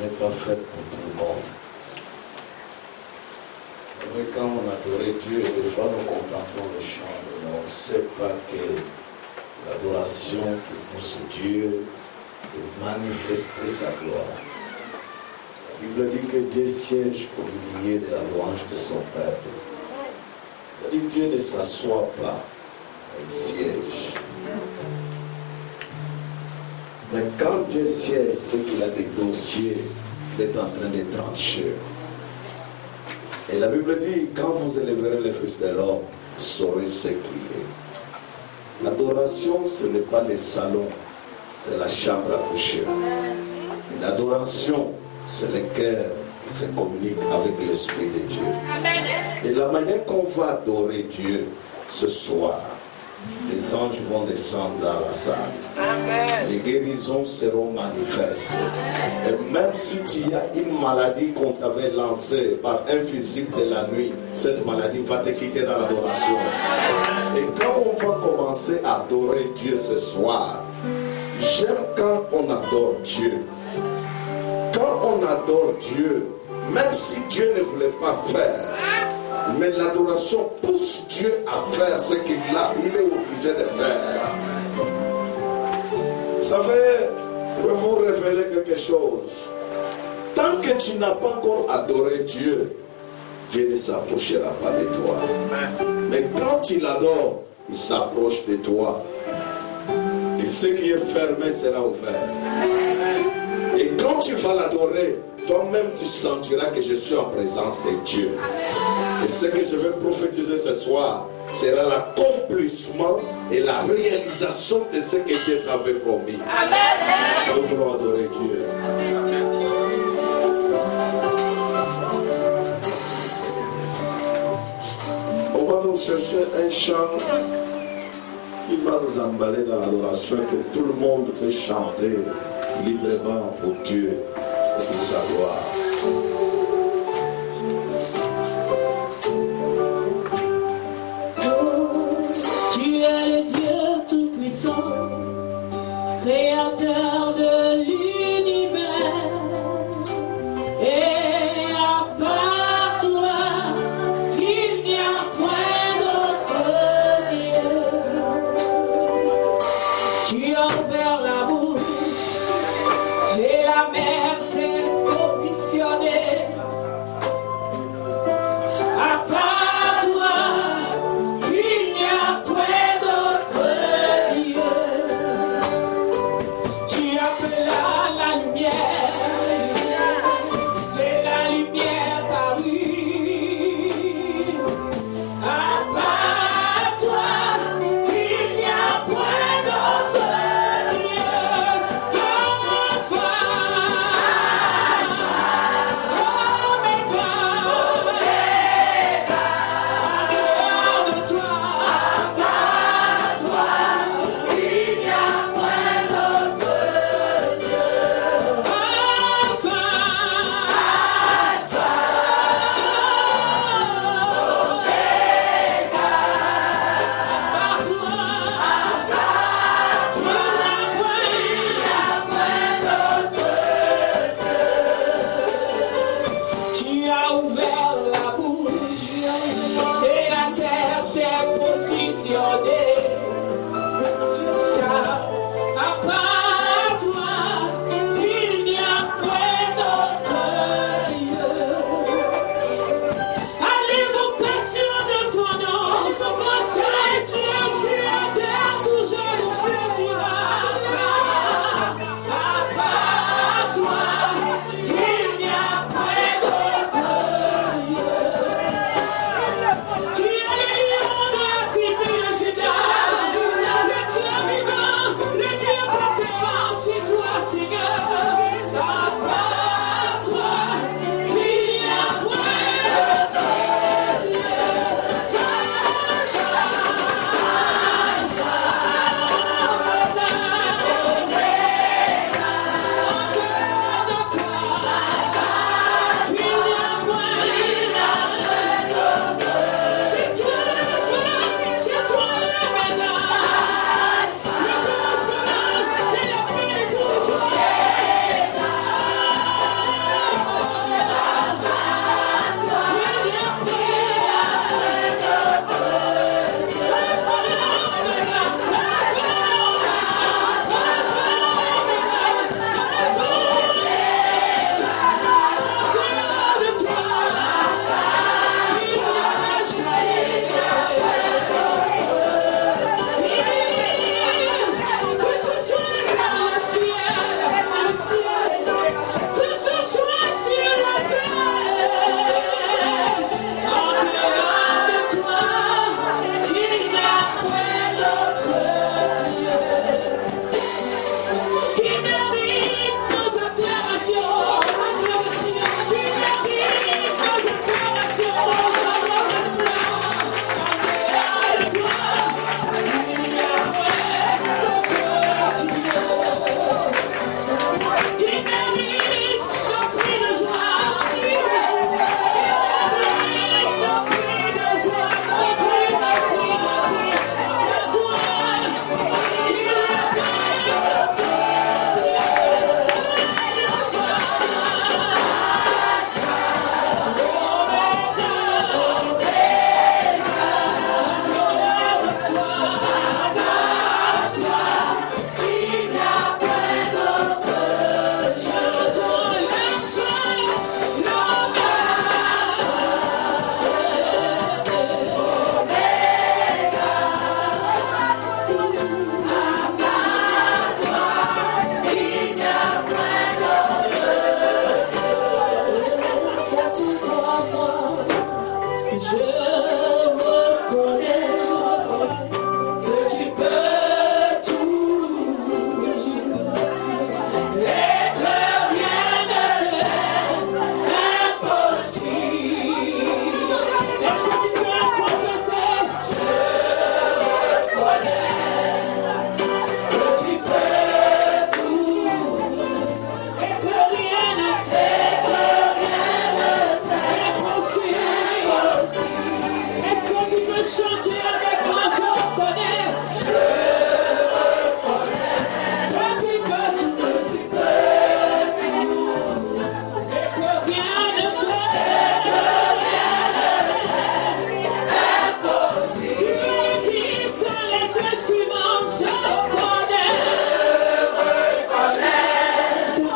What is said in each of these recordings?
n'est pas faite pour tout le monde. Mais quand on adorait Dieu, des fois nous contemplons le chant, mais on ne sait pas que l'adoration qui pousse Dieu de manifester sa gloire. La Bible dit que Dieu siège au milieu de la louange de son peuple. Il dit Dieu ne s'assoit pas, il siège. Mais quand Dieu siège, c'est qu'il a des dossiers qu'il est en train de trancher. Et la Bible dit, quand vous élèverez les fils de l'homme, vous saurez ce qu'il est. L'adoration, ce n'est pas les salons, c'est la chambre à coucher. Et l'adoration, c'est le cœur qui se communique avec l'Esprit de Dieu. Et la manière qu'on va adorer Dieu ce soir, les anges vont descendre dans la salle. Amen. Les guérisons seront manifestes. Et même si tu as une maladie qu'on t'avait lancée par un physique de la nuit, cette maladie va te quitter dans l'adoration. Et quand on va commencer à adorer Dieu ce soir, j'aime quand on adore Dieu. Quand on adore Dieu, même si Dieu ne voulait pas faire, mais l'adoration pousse Dieu à faire ce qu'il a, il est obligé de faire. Vous savez, je vais vous révéler quelque chose. Tant que tu n'as pas encore adoré Dieu, Dieu ne s'approchera pas de toi. Mais quand il adore, il s'approche de toi. Et ce qui est fermé sera ouvert. Et quand tu vas l'adorer, toi-même tu sentiras que je suis en présence de Dieu. Et ce que je vais prophétiser ce soir sera l'accomplissement et la réalisation de ce que Dieu t'avait promis. Amen. Nous voulons adorer Dieu. On va nous chercher un chant qui va nous emballer dans l'adoration, que tout le monde peut chanter librement pour Dieu et pour sa gloire. Créateur de l'univers, et à part toi, il n'y a point d'autre Dieu. Tu as ouvert la bouche et la mer s'est positionnée. À part toi, il n'y a point d'autre Dieu.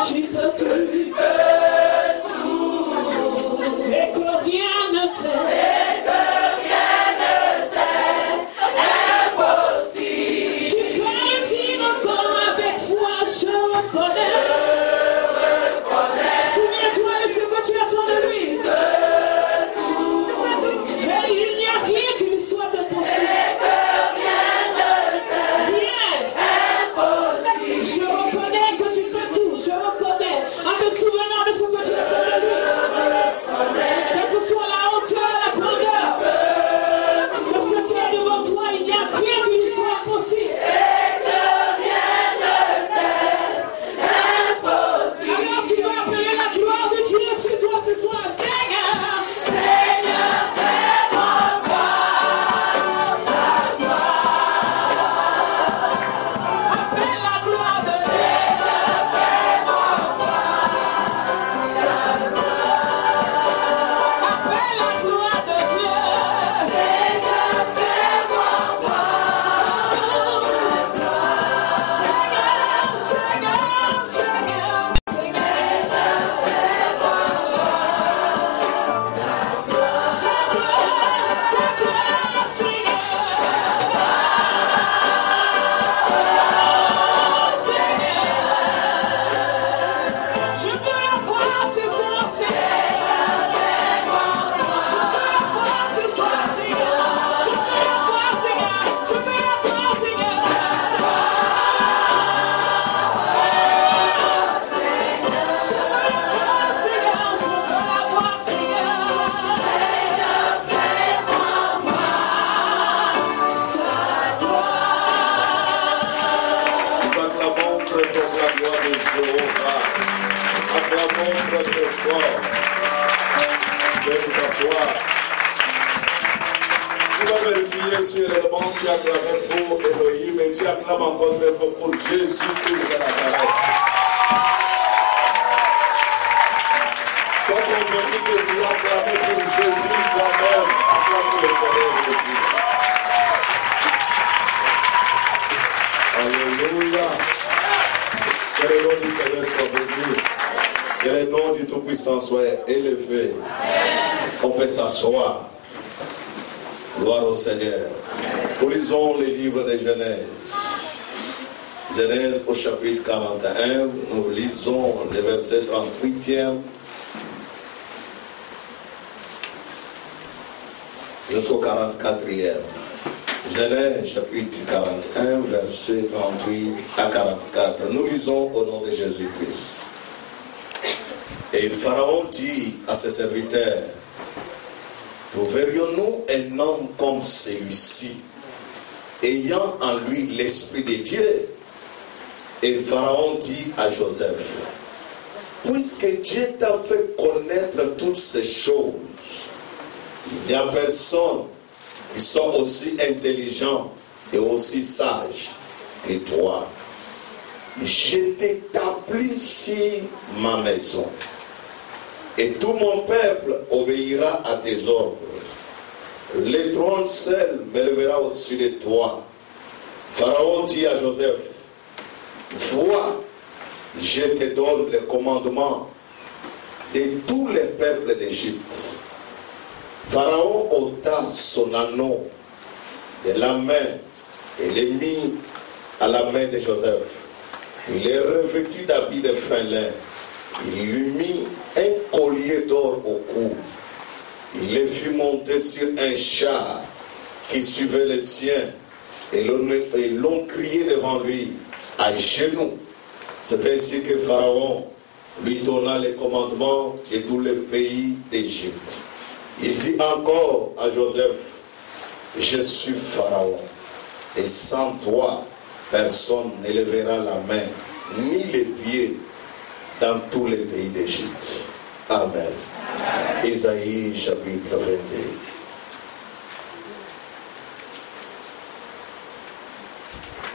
Tu peux tout. Et que rien ne t'est. Tu fais un tir bon avec foi, je reconnais. Souviens-toi de ce que tu attends de lui. Et il n'y a rien qui lui soit impossible. Je reconnais que tu peux tout, je reconnais. En te souvenant de ce que tu attends de lui. Quelle que soit la hauteur, la grandeur, de ce qui est devant toi, il n'y a rien qui lui soit impossible. Alors tu vas appeler la gloire de Dieu sur toi ce soir, Seigneur. Appelle la gloire de Dieu. Appelle la gloire de Dieu. Seigneur, Seigneur, je veux la voir ce soir, Seigneur. Je veux la voir ce soir, Seigneur. Je veux la voir, Seigneur. Je veux la voir, Seigneur. Je veux la voir, Seigneur. Je veux la voir, Seigneur. Nous acclamons très fort la gloire de Jéhovah. Acclamons très très fort. Je vais vous asseoir. Tu vas vérifier sur l'élément qui acclamé pour Elohim et tu acclames encore très fort pour Jésus-Christ de Nazareth. Sois convaincu que tu as acclamé pour Jésus toi-même. Acclame pour le Seigneur Jésus. Alléluia. Que le nom du Seigneur soit béni. Que le nom du Tout-Puissant soit élevé. On peut s'asseoir. Gloire au Seigneur. Nous lisons les livres de Genèse. Genèse au chapitre 41. Nous lisons le verset 38e jusqu'au 44e. Genèse chapitre 41, verset 38 à 44. Nous lisons au nom de Jésus-Christ. Et Pharaon dit à ses serviteurs, trouverions-nous un homme comme celui-ci, ayant en lui l'Esprit de Dieu? Et Pharaon dit à Joseph, puisque Dieu t'a fait connaître toutes ces choses, il n'y a personne qui soit aussi intelligent et aussi sage que toi. Je t'établis sur ma maison, et tout mon peuple obéira à tes ordres. Le trône seul m'élèvera au-dessus de toi. Pharaon dit à Joseph, vois, je te donne le commandement de tous les peuples d'Égypte. Pharaon ôta son anneau de la main et le mit à la main de Joseph. Il le revêtit d'habits de fin lin. Il lui mit un collier d'or au cou. Il le fit monter sur un char qui suivait le sien. Et l'on crié devant lui à genoux. C'est ainsi que Pharaon lui donna les commandements de tous les pays d'Égypte. Il dit encore à Joseph, je suis Pharaon, et sans toi, personne n'élèvera la main, ni les pieds, dans tous les pays d'Égypte. Amen. Isaïe chapitre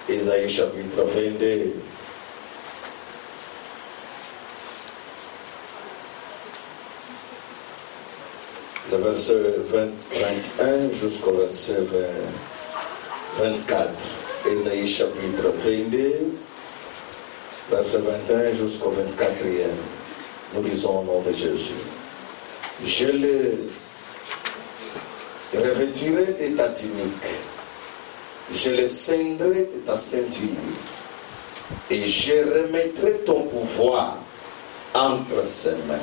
22. Isaïe chapitre 22. Le verset 21 jusqu'au verset 24. Isaïe chapitre 22. verset 21 jusqu'au 24e. Nous disons au nom de Jésus. Je le revêtirai de ta tunique, je le ceindrai de ta ceinture, et je remettrai ton pouvoir entre ses mains.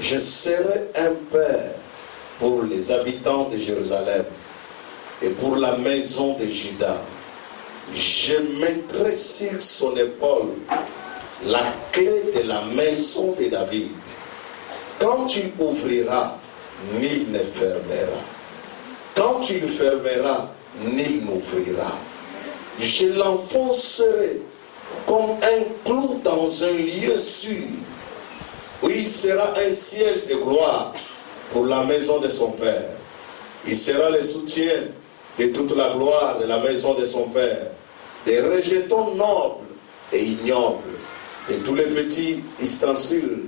Je serai un père pour les habitants de Jérusalem et pour la maison de Juda. Je mettrai sur son épaule la clé de la maison de David. Quand tu ouvriras, nul ne fermera. Quand tu le fermeras, nul n'ouvrira. Je l'enfoncerai comme un clou dans un lieu sûr, où il sera un siège de gloire pour la maison de son père. Il sera le soutien de toute la gloire de la maison de son père, des rejetons nobles et ignobles, et tous les petits ustensiles,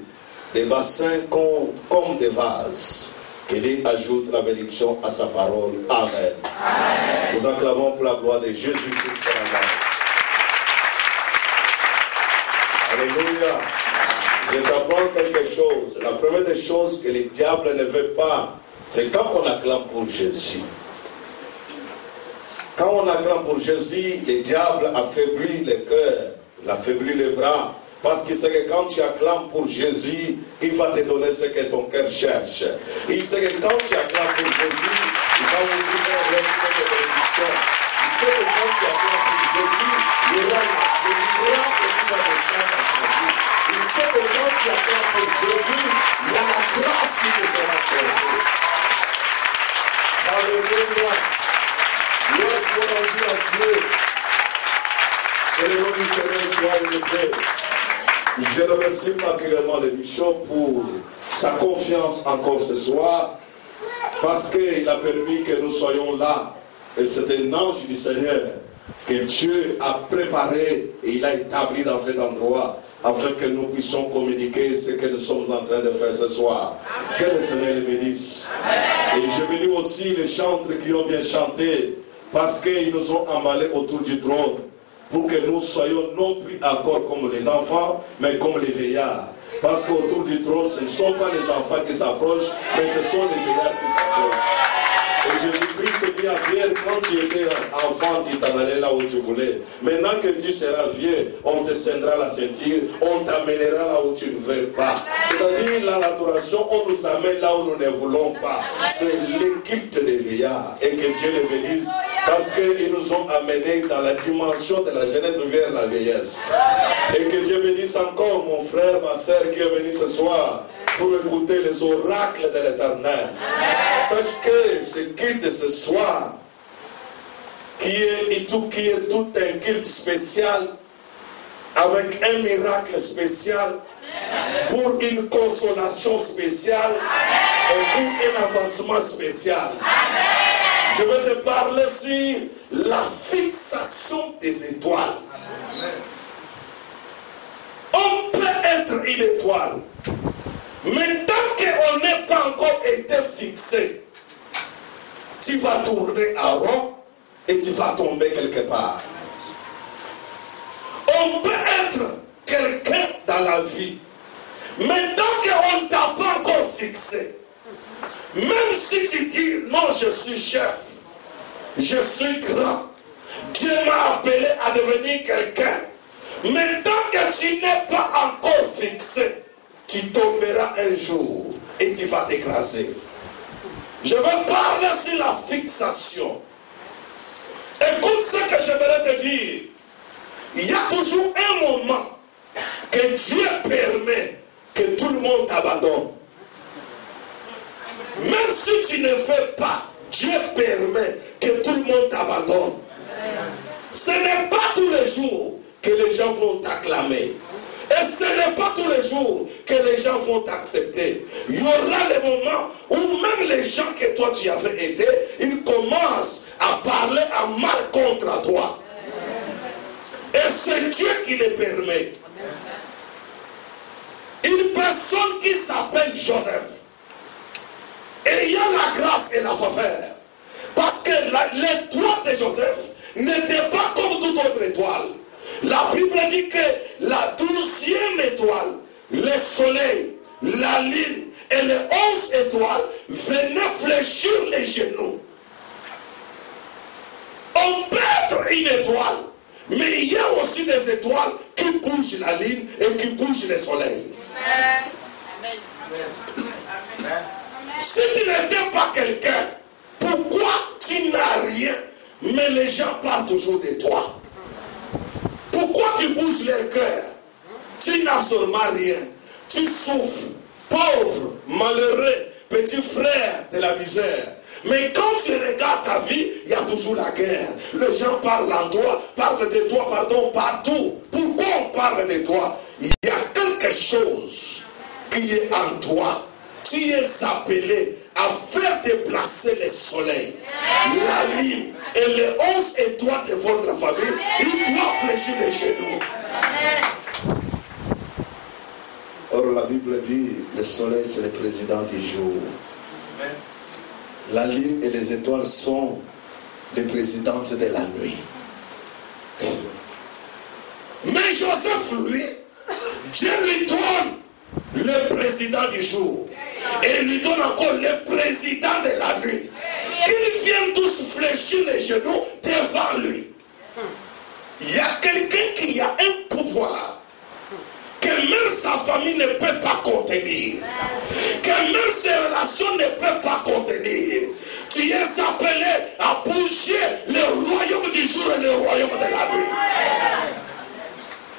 des bassins comme des vases. Que Dieu ajoute la bénédiction à sa parole. Amen. Amen. Nous acclamons pour la gloire de Jésus-Christ. Alléluia. Je t'apprends quelque chose. La première des choses que le diable ne veut pas, c'est quand on acclame pour Jésus. Quand on acclame pour Jésus, le diable affaiblit le cœur, il affaiblit les bras. Parce qu'il sait que quand tu acclames pour Jésus, il va te donner ce que ton cœur cherche. Il sait que quand tu acclames pour Jésus, il va vous donner un retour de bénédiction. Il sait que quand tu acclames pour Jésus, il y aura le miracle qui va descendre dans ta vie. Il sait que quand tu acclames pour Jésus, il y a la grâce qui te sera accordée. Alléluia. Lorsqu'on a dit à Dieu, que le nom du Seigneur soit élevé. Je remercie particulièrement le bishop pour sa confiance encore ce soir, parce qu'il a permis que nous soyons là. Et c'est un ange du Seigneur que Dieu a préparé et il a établi dans cet endroit afin que nous puissions communiquer ce que nous sommes en train de faire ce soir. Que le Seigneur les bénisse. Et je bénis aussi les chantres qui ont bien chanté, parce qu'ils nous ont emballés autour du trône, pour que nous soyons non plus encore comme les enfants, mais comme les vieillards. Parce qu'autour du trône, ce ne sont pas les enfants qui s'approchent, mais ce sont les vieillards qui s'approchent. Et Jésus-Christ dit à Pierre, quand tu étais enfant, tu t'en allais là où tu voulais. Maintenant que tu seras vieux, on te scindra la ceinture, on t'amènera là où tu ne veux pas. C'est-à-dire, dans l'adoration, on nous amène là où nous ne voulons pas. C'est l'équipe des vieillards. Et que Dieu les bénisse. Parce qu'ils nous ont amenés dans la dimension de la jeunesse vers la vieillesse. Et que Dieu bénisse encore mon frère, ma soeur qui est venu ce soir pour écouter les oracles de l'Éternel. Sache que ce culte de ce soir, qui est tout un culte spécial, avec un miracle spécial, pour une consolation spéciale, et pour un avancement spécial. Je vais te parler sur la fixation des étoiles. On peut être une étoile, mais tant qu'on n'est pas encore été fixé, tu vas tourner en rond et tu vas tomber quelque part. On peut être quelqu'un dans la vie, mais tant qu'on ne t'a pas encore fixé, même si tu dis non, je suis chef, je suis grand, Dieu m'a appelé à devenir quelqu'un, mais tant que tu n'es pas encore fixé, tu tomberas un jour et tu vas t'écraser. Je vais parler sur la fixation. Écoute ce que j'aimerais te dire. Il y a toujours un moment que Dieu permet que tout le monde t'abandonne. Même si tu ne fais pas, Dieu permet que tout le monde t'abandonne. Ce n'est pas tous les jours que les gens vont t'acclamer. Et ce n'est pas tous les jours que les gens vont t'accepter. Il y aura des moments où même les gens que toi tu avais aidés, ils commencent à parler à mal contre toi. Et c'est Dieu qui les permet. Une personne qui s'appelle Joseph, ayant la grâce et la faveur, parce que l'étoile de Joseph n'était pas comme toute autre étoile. La Bible dit que la 12e étoile, le soleil, la lune et les 11 étoiles venaient fléchir les genoux. On peut être une étoile, mais il y a aussi des étoiles qui bougent la lune et qui bougent le soleil. Amen. Si tu n'étais pas quelqu'un, pourquoi tu n'as rien, mais les gens parlent toujours de toi? Pourquoi tu bouges leur cœur? Tu n'absorbes rien. Tu souffres, pauvre, malheureux, petit frère de la misère. Mais quand tu regardes ta vie, il y a toujours la guerre. Les gens parlent en toi, parlent de toi, partout. Pourquoi on parle de toi? Il y a quelque chose qui est en toi. Tu es appelé à faire déplacer le soleil, la lune et les 11 étoiles de votre famille. Il doit fléchir les genoux. Or, la Bible dit, le soleil c'est le président du jour. La lune et les étoiles sont les présidentes de la nuit. Mais Joseph, lui, Dieu lui donne le président du jour. Et il lui donne encore le président de la nuit. Qu'ils viennent tous fléchir les genoux devant lui. Il y a quelqu'un qui a un pouvoir que même sa famille ne peut pas contenir, que même ses relations ne peuvent pas contenir. Tu es appelé à bouger le royaume du jour et le royaume de la nuit.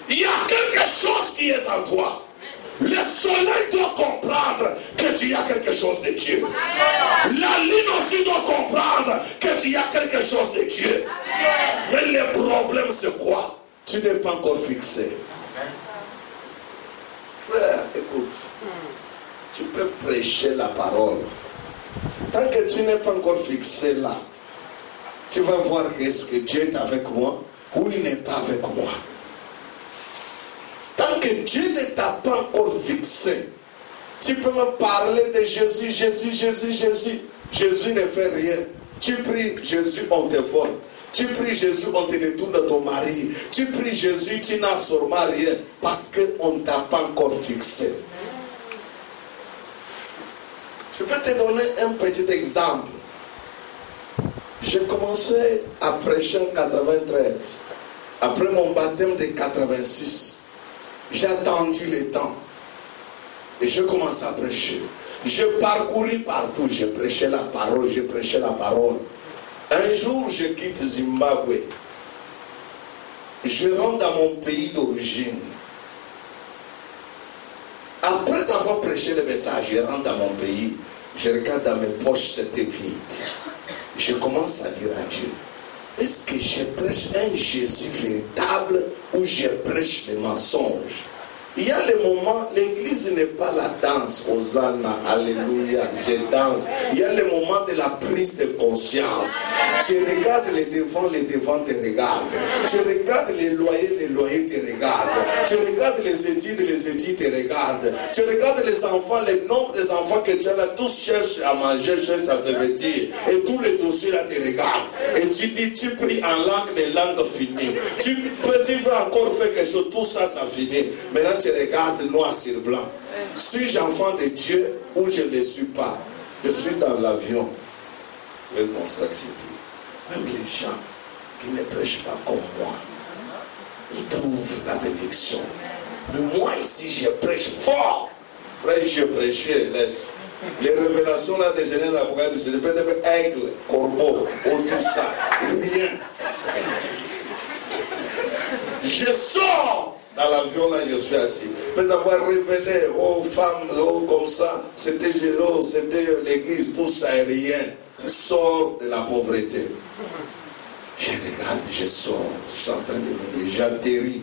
Il y a quelque chose qui est en toi. Le soleil doit comprendre que tu as quelque chose de Dieu. La lune aussi doit comprendre que tu as quelque chose de Dieu. Mais le problème c'est quoi? Tu n'es pas encore fixé. Frère, écoute, tu peux prêcher la parole. Tant que tu n'es pas encore fixé là, tu vas voir qu'est-ce que Dieu est avec moi ou il n'est pas avec moi. Tant que Dieu ne t'a pas encore fixé, tu peux me parler de Jésus. Jésus ne fait rien. Tu pries Jésus, on te vole. Tu pries Jésus, on te détourne de ton mari. Tu pries Jésus, tu n'absorbes rien parce qu'on ne t'a pas encore fixé. Je vais te donner un petit exemple. J'ai commencé à prêcher en 93. Après mon baptême de 86, j'ai attendu le temps. Et je commençais à prêcher. Je parcouris partout, je prêchais la parole, Un jour, je quitte Zimbabwe. Je rentre dans mon pays d'origine. Après avoir prêché le message, je rentre dans mon pays. Je regarde dans mes poches, c'était vide. Je commence à dire à Dieu, est-ce que je prêche un Jésus véritable ou je prêche des mensonges? Il y a les moments, l'église n'est pas la danse, Hosanna, Alléluia, je danse. Il y a les moments de la prise de conscience. Tu regardes les devants te regardent. Tu regardes les loyers te regardent. Tu regardes les études te regardent. Tu regardes les enfants, le nombre des enfants que tu as là, tous cherchent à manger, cherchent à se vêtir. Et tous les dossiers là te regardent. Et tu dis, tu pries en langue des langues finies. Tu veux encore faire quelque chose, tout ça, ça finit. Maintenant, tu regardes noir sur blanc. Suis-je enfant de Dieu ou je ne le suis pas? Je suis dans l'avion. Le consacre, je dis, même les gens qui ne prêchent pas comme moi, ils trouvent la bénédiction. Mais moi ici, je prêche fort. Frère, je prêchais, laisse. Les révélations là des Genèse Apocalypse, je ne peux pas dire aigle, corbeau, tout ça. Rien. Je sors. Dans l'avion, là, je suis assis. Après avoir révélé aux femmes, comme ça, c'était l'église, pour ça et rien. Tu sors de la pauvreté. Je regarde, je sors, je suis en train de venir, j'atterris.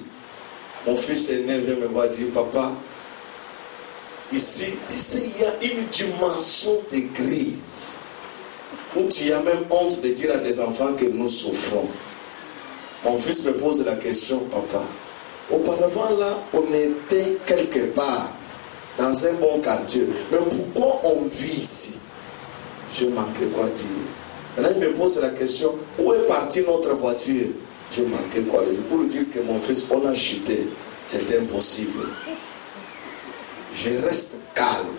Mon fils aîné vient me voir dire, papa, ici, tu sais, il y a une dimension d'église où tu as même honte de dire à tes enfants que nous souffrons. Mon fils me pose la question, papa, auparavant là, on était quelque part, dans un bon quartier. Mais pourquoi on vit ici? Je manquais quoi dire. Maintenant, il me pose la question, où est partie notre voiture? Je manquais quoi dire. Pour lui dire que mon fils, on a chuté. c'est impossible. Je reste calme.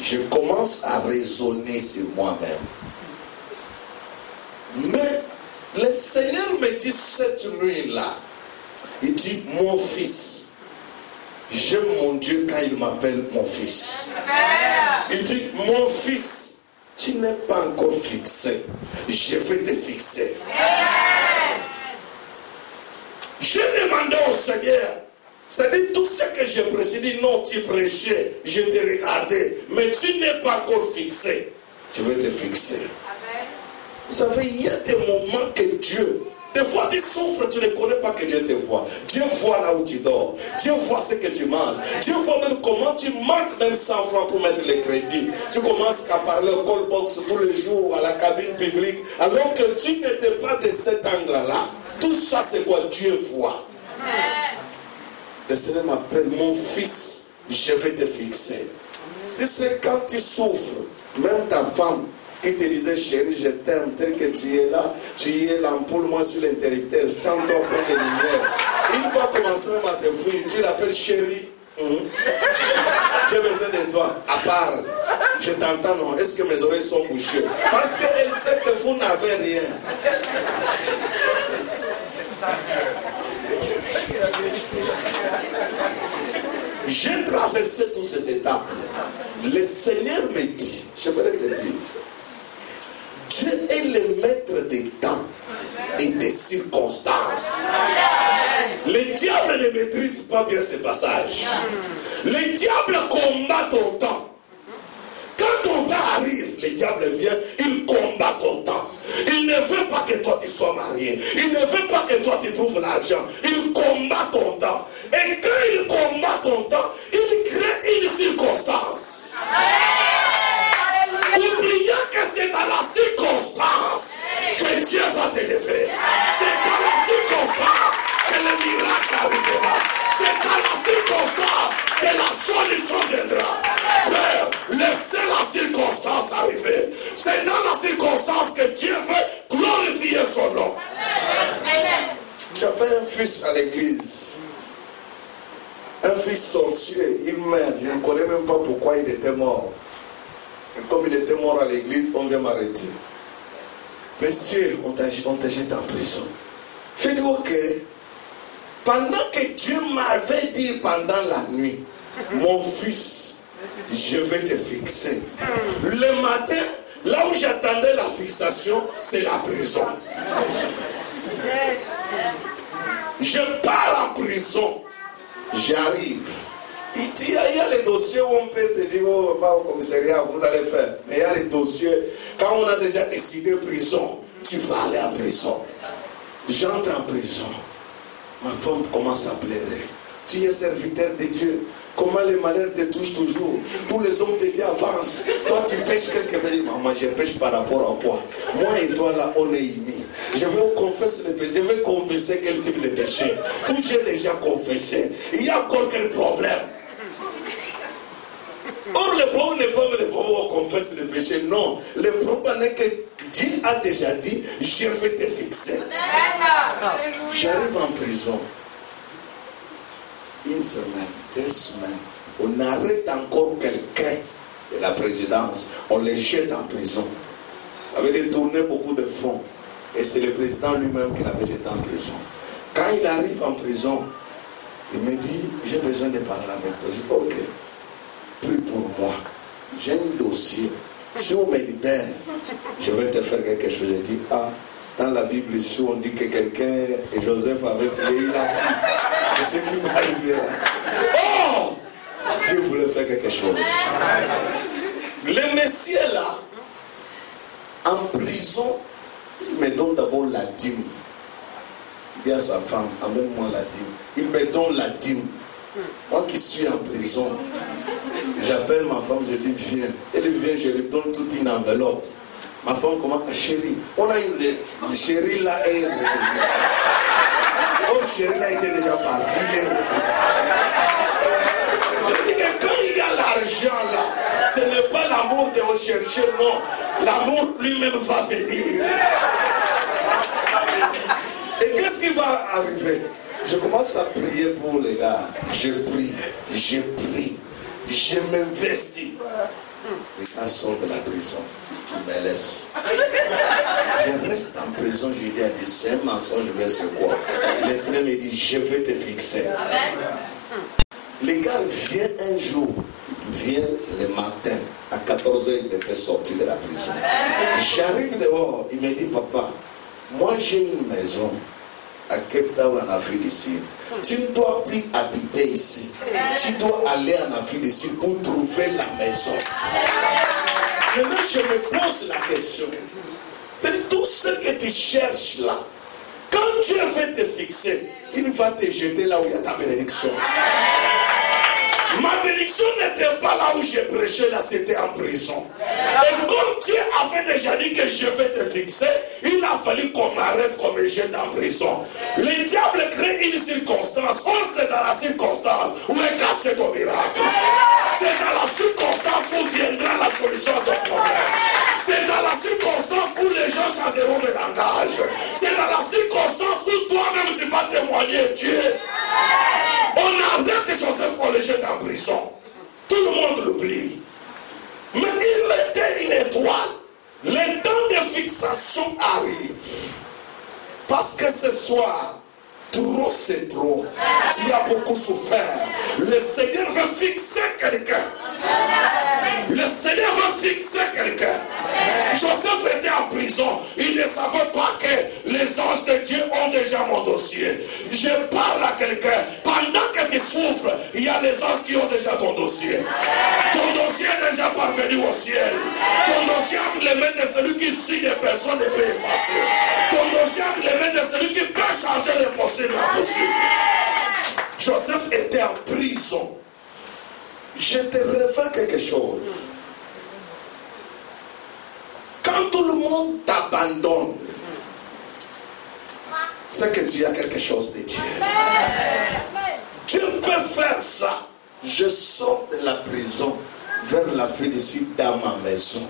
Je commence à raisonner sur moi-même. Mais le Seigneur me dit cette nuit-là, il dit, mon fils, j'aime mon Dieu quand il m'appelle mon fils. Il dit, mon fils, tu n'es pas encore fixé. Je vais te fixer. J'ai demandé au Seigneur, c'est-à-dire tout ce que j'ai précédé, non, tu prêchais, je te regardais, mais tu n'es pas encore fixé. Je vais te fixer. Vous savez, il y a des moments que Dieu, des fois tu souffres, tu ne connais pas que Dieu te voit. Dieu voit là où tu dors. Dieu voit ce que tu manges. Dieu voit même comment tu manques même 100 francs pour mettre les crédits. Tu commences à parler au call box tous les jours, à la cabine publique, alors que tu n'étais pas de cet angle-là. Tout ça, c'est quoi Dieu voit. Le Seigneur m'appelle mon fils, je vais te fixer. Tu sais, quand tu souffres, même ta femme, qui te disait chérie, je t'aime, tel que tu es là, tu y es l'ampoule, moi sur l'interrupteur, sans toi prendre les lumières. Il va commencer même à te fouiller, tu l'appelles chérie. J'ai besoin de toi, à part, je t'entends, non, est-ce que mes oreilles sont bouchées? Parce qu'elle sait que vous n'avez rien. J'ai traversé toutes ces étapes. Le Seigneur me dit, j'aimerais te dire, Dieu est le maître des temps et des circonstances. Le diable ne maîtrise pas bien ce passage. Le diable combat ton temps. Quand ton temps arrive, le diable vient, il combat ton temps. Il ne veut pas que toi tu sois marié. Il ne veut pas que toi tu trouves l'argent. Il combat ton temps. Et quand il combat ton temps, il crée une circonstance. Oubliant que c'est dans la circonstance que Dieu va te lever. C'est dans la circonstance que le miracle arrivera. C'est dans la circonstance que la solution viendra. Frère, laissez la circonstance arriver. C'est dans la circonstance que Dieu veut glorifier son nom. J'avais un fils à l'église. Un fils sorcier. Il meurt. Je ne connais même pas pourquoi il était mort. Et comme il était mort à l'église, on vient m'arrêter. Monsieur, on te jette en prison. Je dis ok. Pendant que Dieu m'avait dit pendant la nuit, mon fils, je vais te fixer. Le matin, là où j'attendais la fixation, c'est la prison. Je pars en prison. J'arrive. Il dit, il y a les dossiers où on peut te dire, oh, va au commissariat, vous allez faire. Mais il y a les dossiers, quand on a déjà décidé prison, tu vas aller en prison. J'entre en prison. Ma femme commence à pleurer. Tu es serviteur de Dieu. Comment les malheurs te touchent toujours? Tous les hommes de Dieu avancent. Toi, tu pêches quelque part. Maman, je pêche par rapport à quoi? Moi et toi, là, on est unis. Je vais confesser le péché. Je vais confesser quel type de péché? Tout j'ai déjà confessé. Il y a encore quel problème? Or, le problème n'est pas le problème où on confesse le péché. Non. Le problème est que Dieu a déjà dit, je vais te fixer. J'arrive en prison. Une semaine, 2 semaines. On arrête encore quelqu'un de la présidence. On les jette en prison. Il avait détourné beaucoup de fonds. Et c'est le président lui-même qui l'avait jeté en prison. Quand il arrive en prison, il me dit, j'ai besoin de parler avec toi. Je dis, ok. Prie pour moi. J'ai un dossier. Si on me libère, je vais te faire quelque chose. Je dis, ah, dans la Bible ici, on dit que quelqu'un, et Joseph avait payé la fille. C'est ce qui m'est arrivé. Oh! Dieu voulait faire quelque chose. Le Messie est là, en prison, il me donne d'abord la dîme. Il dit à sa femme, amène-moi la dîme. Il me donne la dîme. Moi qui suis en prison, j'appelle ma femme, je dis viens. Elle vient, je lui donne toute une enveloppe. Ma femme commence à chérie. On a une chérie là est revenue. Oh, chérie là était déjà parti, il est revenu. Je dis que quand il y a l'argent là, ce n'est pas l'amour de rechercher, non. L'amour lui-même va venir. Et qu'est-ce qui va arriver? Je commence à prier pour les gars. Je prie, je m'investis. Les gars sortent de la prison. Ils me laissent. Je reste en prison. Je dis à Dieu, c'est un mensonge, mais c'est quoi? Le Seigneur me dit, je vais te fixer. Les gars viennent un jour, vient le matin, à 14h, il me fait sortir de la prison. J'arrive dehors, il me dit, papa, moi j'ai une maison à Cape Town en Afrique du Sud. Tu ne dois plus habiter ici. Tu dois aller en Afrique du Sud pour trouver la maison. Maintenant, je me pose la question. Tout ce que tu cherches là, quand Dieu veut te fixer, il va te jeter là où il y a ta bénédiction. Ma bénédiction n'était pas là où j'ai prêché, là c'était en prison. Et comme Dieu avait déjà dit que je vais te fixer, il a fallu qu'on m'arrête, qu'on me jette en prison. Le diable crée une circonstance. Oh, c'est dans la circonstance où est caché ton miracle. C'est dans la circonstance où viendra la solution à ton problème. C'est dans la circonstance où les gens changeront de langage. C'est dans la circonstance où toi-même tu vas témoigner Dieu. On arrête que Joseph, on le jette en prison. Tout le monde l'oublie. Mais il était une étoile. Le temps de fixation arrive. Parce que ce soir, trop c'est trop. Tu as beaucoup souffert. Le Seigneur veut fixer quelqu'un. Le Seigneur veut fixer quelqu'un. Joseph était en prison. Il ne savait pas que les anges de Dieu ont déjà mon dossier. Je parle à quelqu'un. Pendant que tu souffres, il y a les anges qui ont déjà ton dossier. Ton dossier est déjà parvenu au ciel. Ton dossier entre les mains de celui qui signe et personne ne peut effacer. Ton dossier entre les mains de celui qui peut changer l'impossible en possible. Joseph était en prison. Je te révèle quelque chose. Quand tout le monde t'abandonne, c'est que tu as quelque chose de Dieu. Dieu peut faire ça. Je sors de la prison vers l'Afrique du Sud dans ma maison.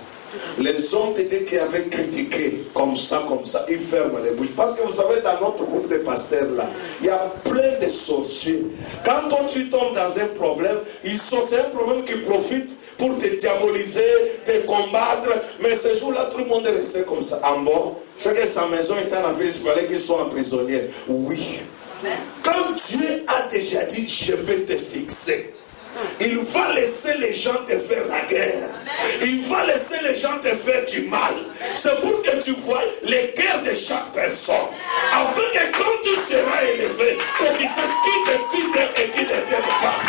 Les hommes qui avaient critiqué comme ça, ils ferment les bouches. Parce que vous savez, dans notre groupe de pasteurs là, il y a plein de sorciers. Quand toi tu tombes dans un problème, c'est un problème qui profite pour te diaboliser, te combattre. Mais ce jour-là, tout le monde est resté comme ça. En bas, c'est que sa maison était en Afrique, il fallait qu'il soit emprisonnier. Oui. Quand Dieu a déjà dit, je vais te fixer, il va laisser les gens te faire la guerre. Il va laisser les gens te faire du mal. C'est pour que tu vois les guerres de chaque personne. Afin que quand tu seras élevé, que tu saches qui t'aime et qui ne t'aime pas.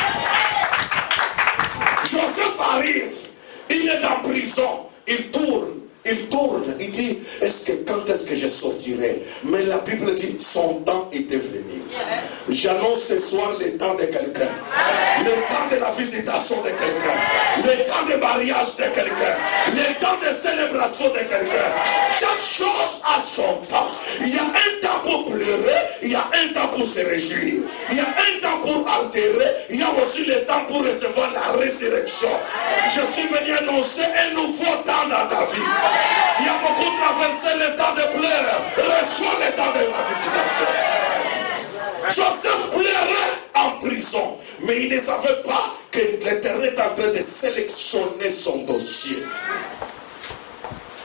Joseph arrive. Il est en prison. Il tourne, il dit, quand est-ce que je sortirai? Mais la Bible dit, son temps était venu. J'annonce ce soir le temps de quelqu'un. Le temps de la visitation de quelqu'un. Le temps de mariage de quelqu'un. Le temps de célébration de quelqu'un. Chaque chose a son temps. Il y a un temps pour pleurer, il y a un temps pour se réjouir. Il y a un temps pour enterrer, il y a aussi le temps pour recevoir la résurrection. Je suis venu annoncer un nouveau temps dans ta vie. Tu as beaucoup traversé le temps de pleurs. Reçois le temps de la visitation. Joseph pleurait en prison, mais il ne savait pas que l'Éternel est en train de sélectionner son dossier.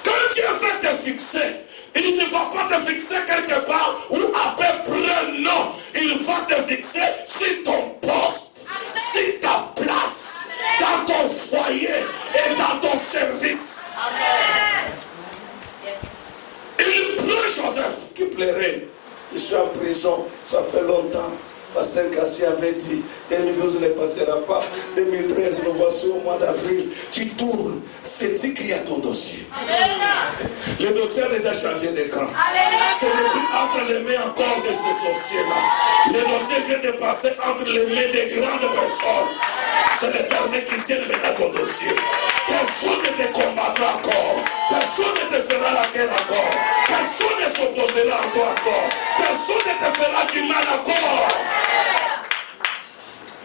Quand Dieu veut te fixer, il ne va pas te fixer quelque part ou à peu près, non. Il va te fixer sur ton poste, sur ta place, dans ton foyer et dans ton service. Amen. Il pleut Joseph qui pleurait. Je suis en prison, ça fait longtemps. Pasteur Kassi avait dit, 2012 ne passera pas, 2013 nous voici au mois d'avril. Tu tournes, c'est dit qu'il y a ton dossier. Amen. Le dossier a déjà changé d'écran. C'est depuis entre les mains encore de ces sorciers-là. Le dossier vient de passer entre les mains des grandes personnes. C'est l'Éternel qui tient maintenant ton dossier. Personne ne te combattra encore. Personne ne te fera la guerre encore. Personne ne s'opposera à toi encore. Personne ne te fera du mal encore.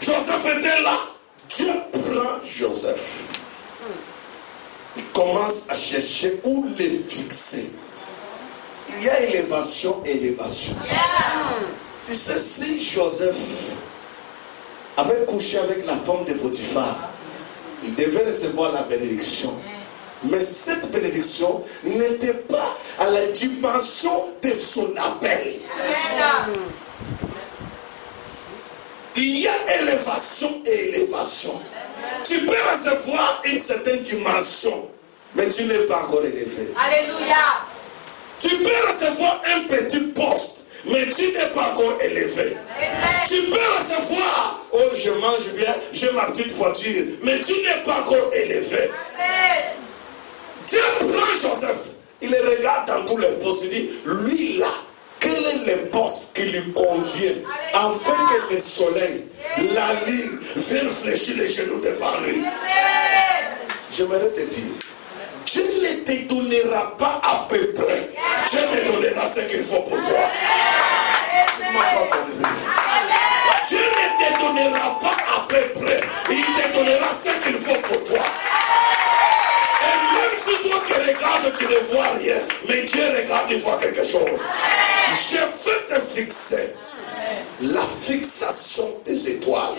Joseph était là. Dieu prend Joseph. Il commence à chercher où les fixer. Il y a élévation et élévation. Tu sais, si Joseph avait couché avec la femme de Potiphar, il devait recevoir la bénédiction. Mais cette bénédiction n'était pas à la dimension de son appel. Il y a élévation et élévation. Tu peux recevoir une certaine dimension, mais tu n'es pas encore élevé. Alléluia. Tu peux recevoir un petit poste, mais tu n'es pas encore élevé. Amen. Tu peux recevoir, oh je mange bien, j'ai ma petite voiture, mais tu n'es pas encore élevé. Amen. Dieu prend Joseph, il le regarde dans tous les postes, il dit, lui là, quel est le poste qui lui convient, afin que le soleil, la lune, vienne fléchir les genoux devant lui. J'aimerais te dire, Dieu ne te donnera pas à peu près, Dieu te donnera ce qu'il faut pour toi. Dieu ne te donnera pas à peu près, il te donnera ce qu'il faut pour toi. Et même si toi tu regardes, tu ne vois rien, mais Dieu regarde, il voit quelque chose. Je veux te fixer. La fixation des étoiles.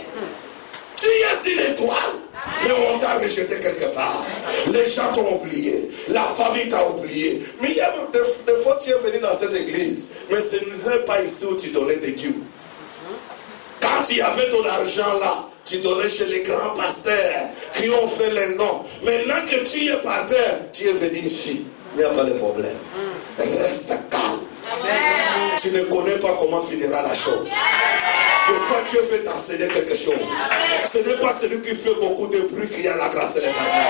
Tu es une étoile, mais on t'a rejeté quelque part. Les gens t'ont oublié, la famille t'a oublié. Mais il y a des fois tu es venu dans cette église, mais ce n'est pas ici où tu donnais des dîmes. Quand tu avais ton argent là, tu donnais chez les grands pasteurs qui ont fait les noms. Maintenant que tu es par terre, tu es venu ici. Il n'y a pas de problème. Reste calme. Amen. Tu ne connais pas comment finira la chose. Des fois, Dieu veut t'enseigner quelque chose. Ce n'est pas celui qui fait beaucoup de bruit qui a la grâce de l'Éternel.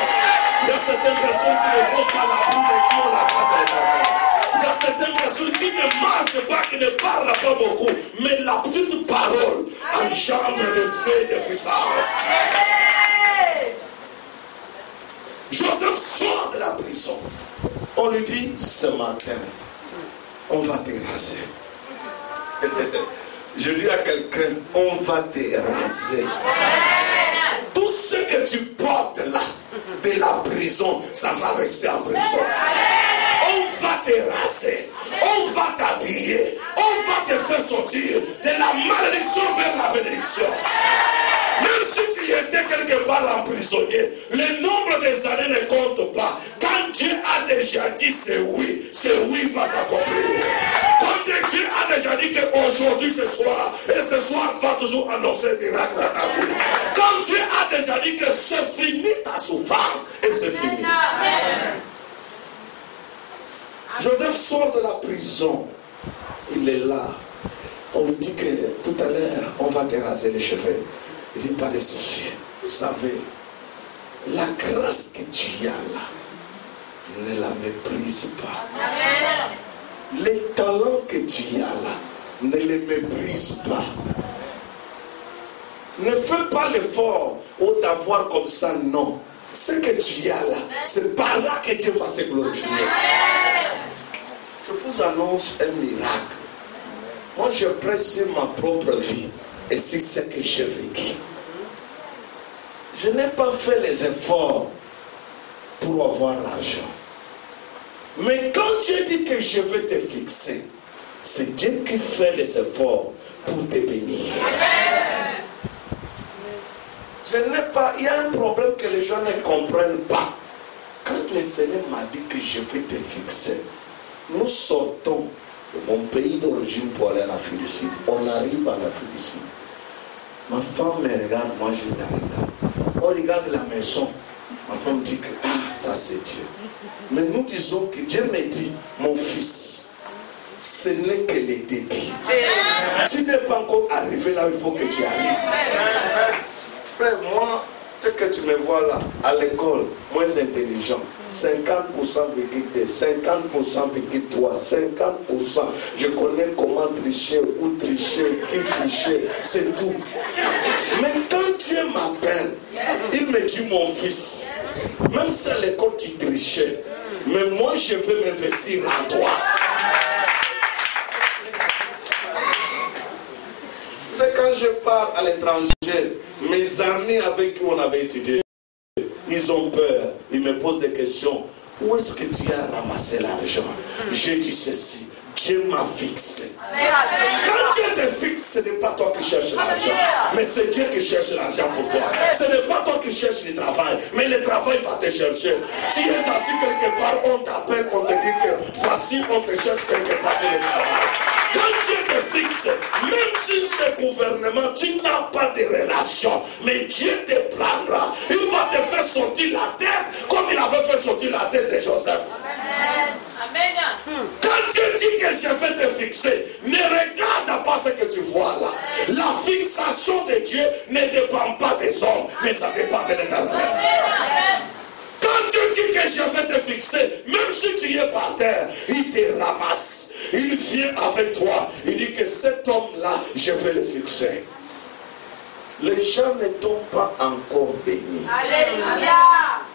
Il y a certaines personnes qui ne font pas la pluie mais qui ont la grâce de l'Éternel. Il y a certaines personnes qui ne marchent pas, qui ne parlent pas beaucoup, mais la petite parole engendre des faits de puissance. Joseph sort de la prison. On lui dit ce matin, on va te raser. Je dis à quelqu'un, on va te raser. Tout ce que tu portes là, de la prison, ça va rester en prison. On va te raser, on va t'habiller, on va te faire sortir de la malédiction vers la bénédiction. Même si tu étais quelque part emprisonné, le nombre des années ne compte pas. Quand Dieu a déjà dit c'est oui va s'accomplir. Quand Dieu a déjà dit qu'aujourd'hui, ce soir, et ce soir va toujours annoncer un miracle dans ta vie. Quand Dieu a déjà dit que c'est fini ta souffrance, et c'est fini. Joseph sort de la prison. Il est là. On lui dit que tout à l'heure, on va te raser les cheveux. Il dit pas de souci. Vous savez, la grâce que tu as là, ne la méprise pas. Les talents que tu as là, ne les méprise pas. Ne fais pas l'effort ou d'avoir comme ça, non. Ce que tu as là, c'est par là que Dieu va se glorifier. Je vous annonce un miracle. Moi, je précise ma propre vie. Et c'est ce que j'ai vécu. Je n'ai pas fait les efforts pour avoir l'argent. Mais quand Dieu dit que je vais te fixer, c'est Dieu qui fait les efforts pour te bénir. Je n'ai pas, il y a un problème que les gens ne comprennent pas. Quand le Seigneur m'a dit que je vais te fixer, nous sortons de mon pays d'origine pour aller en Afrique du Sud. On arrive en Afrique du Sud. Ma femme me regarde, moi je la regarde. On regarde la maison. Ma femme dit que ça c'est Dieu. Mais nous disons que Dieu me dit, mon fils, ce n'est que le début. Tu n'es pas encore arrivé là où il faut que tu arrives. Frère, moi, tel que tu me vois là, à l'école, moins intelligent, 50% virgule 2, 50% virgule 3, 50%. Je connais comment tricher, où tricher, qui tricher, c'est tout. Mais quand Dieu m'appelle, il me dit mon fils, même si à l'école tu trichais, mais moi je veux m'investir en toi. C'est quand je pars à l'étranger, mes amis avec qui on avait étudié, ils ont peur, ils me posent des questions. Où est-ce que tu as ramassé l'argent? J'ai dit ceci. Dieu m'a fixé. Quand Dieu te fixe, ce n'est pas toi qui cherches l'argent, mais c'est Dieu qui cherche l'argent pour toi. Ce n'est pas toi qui cherches le travail, mais le travail va te chercher. Tu es assis quelque part, on t'appelle, on te dit que voici, on te cherche quelque part pour le travail. Quand Dieu te fixe, même si ce gouvernement, tu n'as pas de relation, mais Dieu te prendra. Il va te faire sortir la tête comme il avait fait sortir la tête de Joseph. Amen. Quand Dieu dit que je vais te fixer, ne regarde pas ce que tu vois là. La fixation de Dieu ne dépend pas des hommes, mais ça dépend de l'Éternel. Quand Dieu dit que je vais te fixer, même si tu es par terre, il te ramasse. Il vient avec toi. Il dit que cet homme-là, je vais le fixer. Les gens ne t'ont pas encore béni. Alléluia.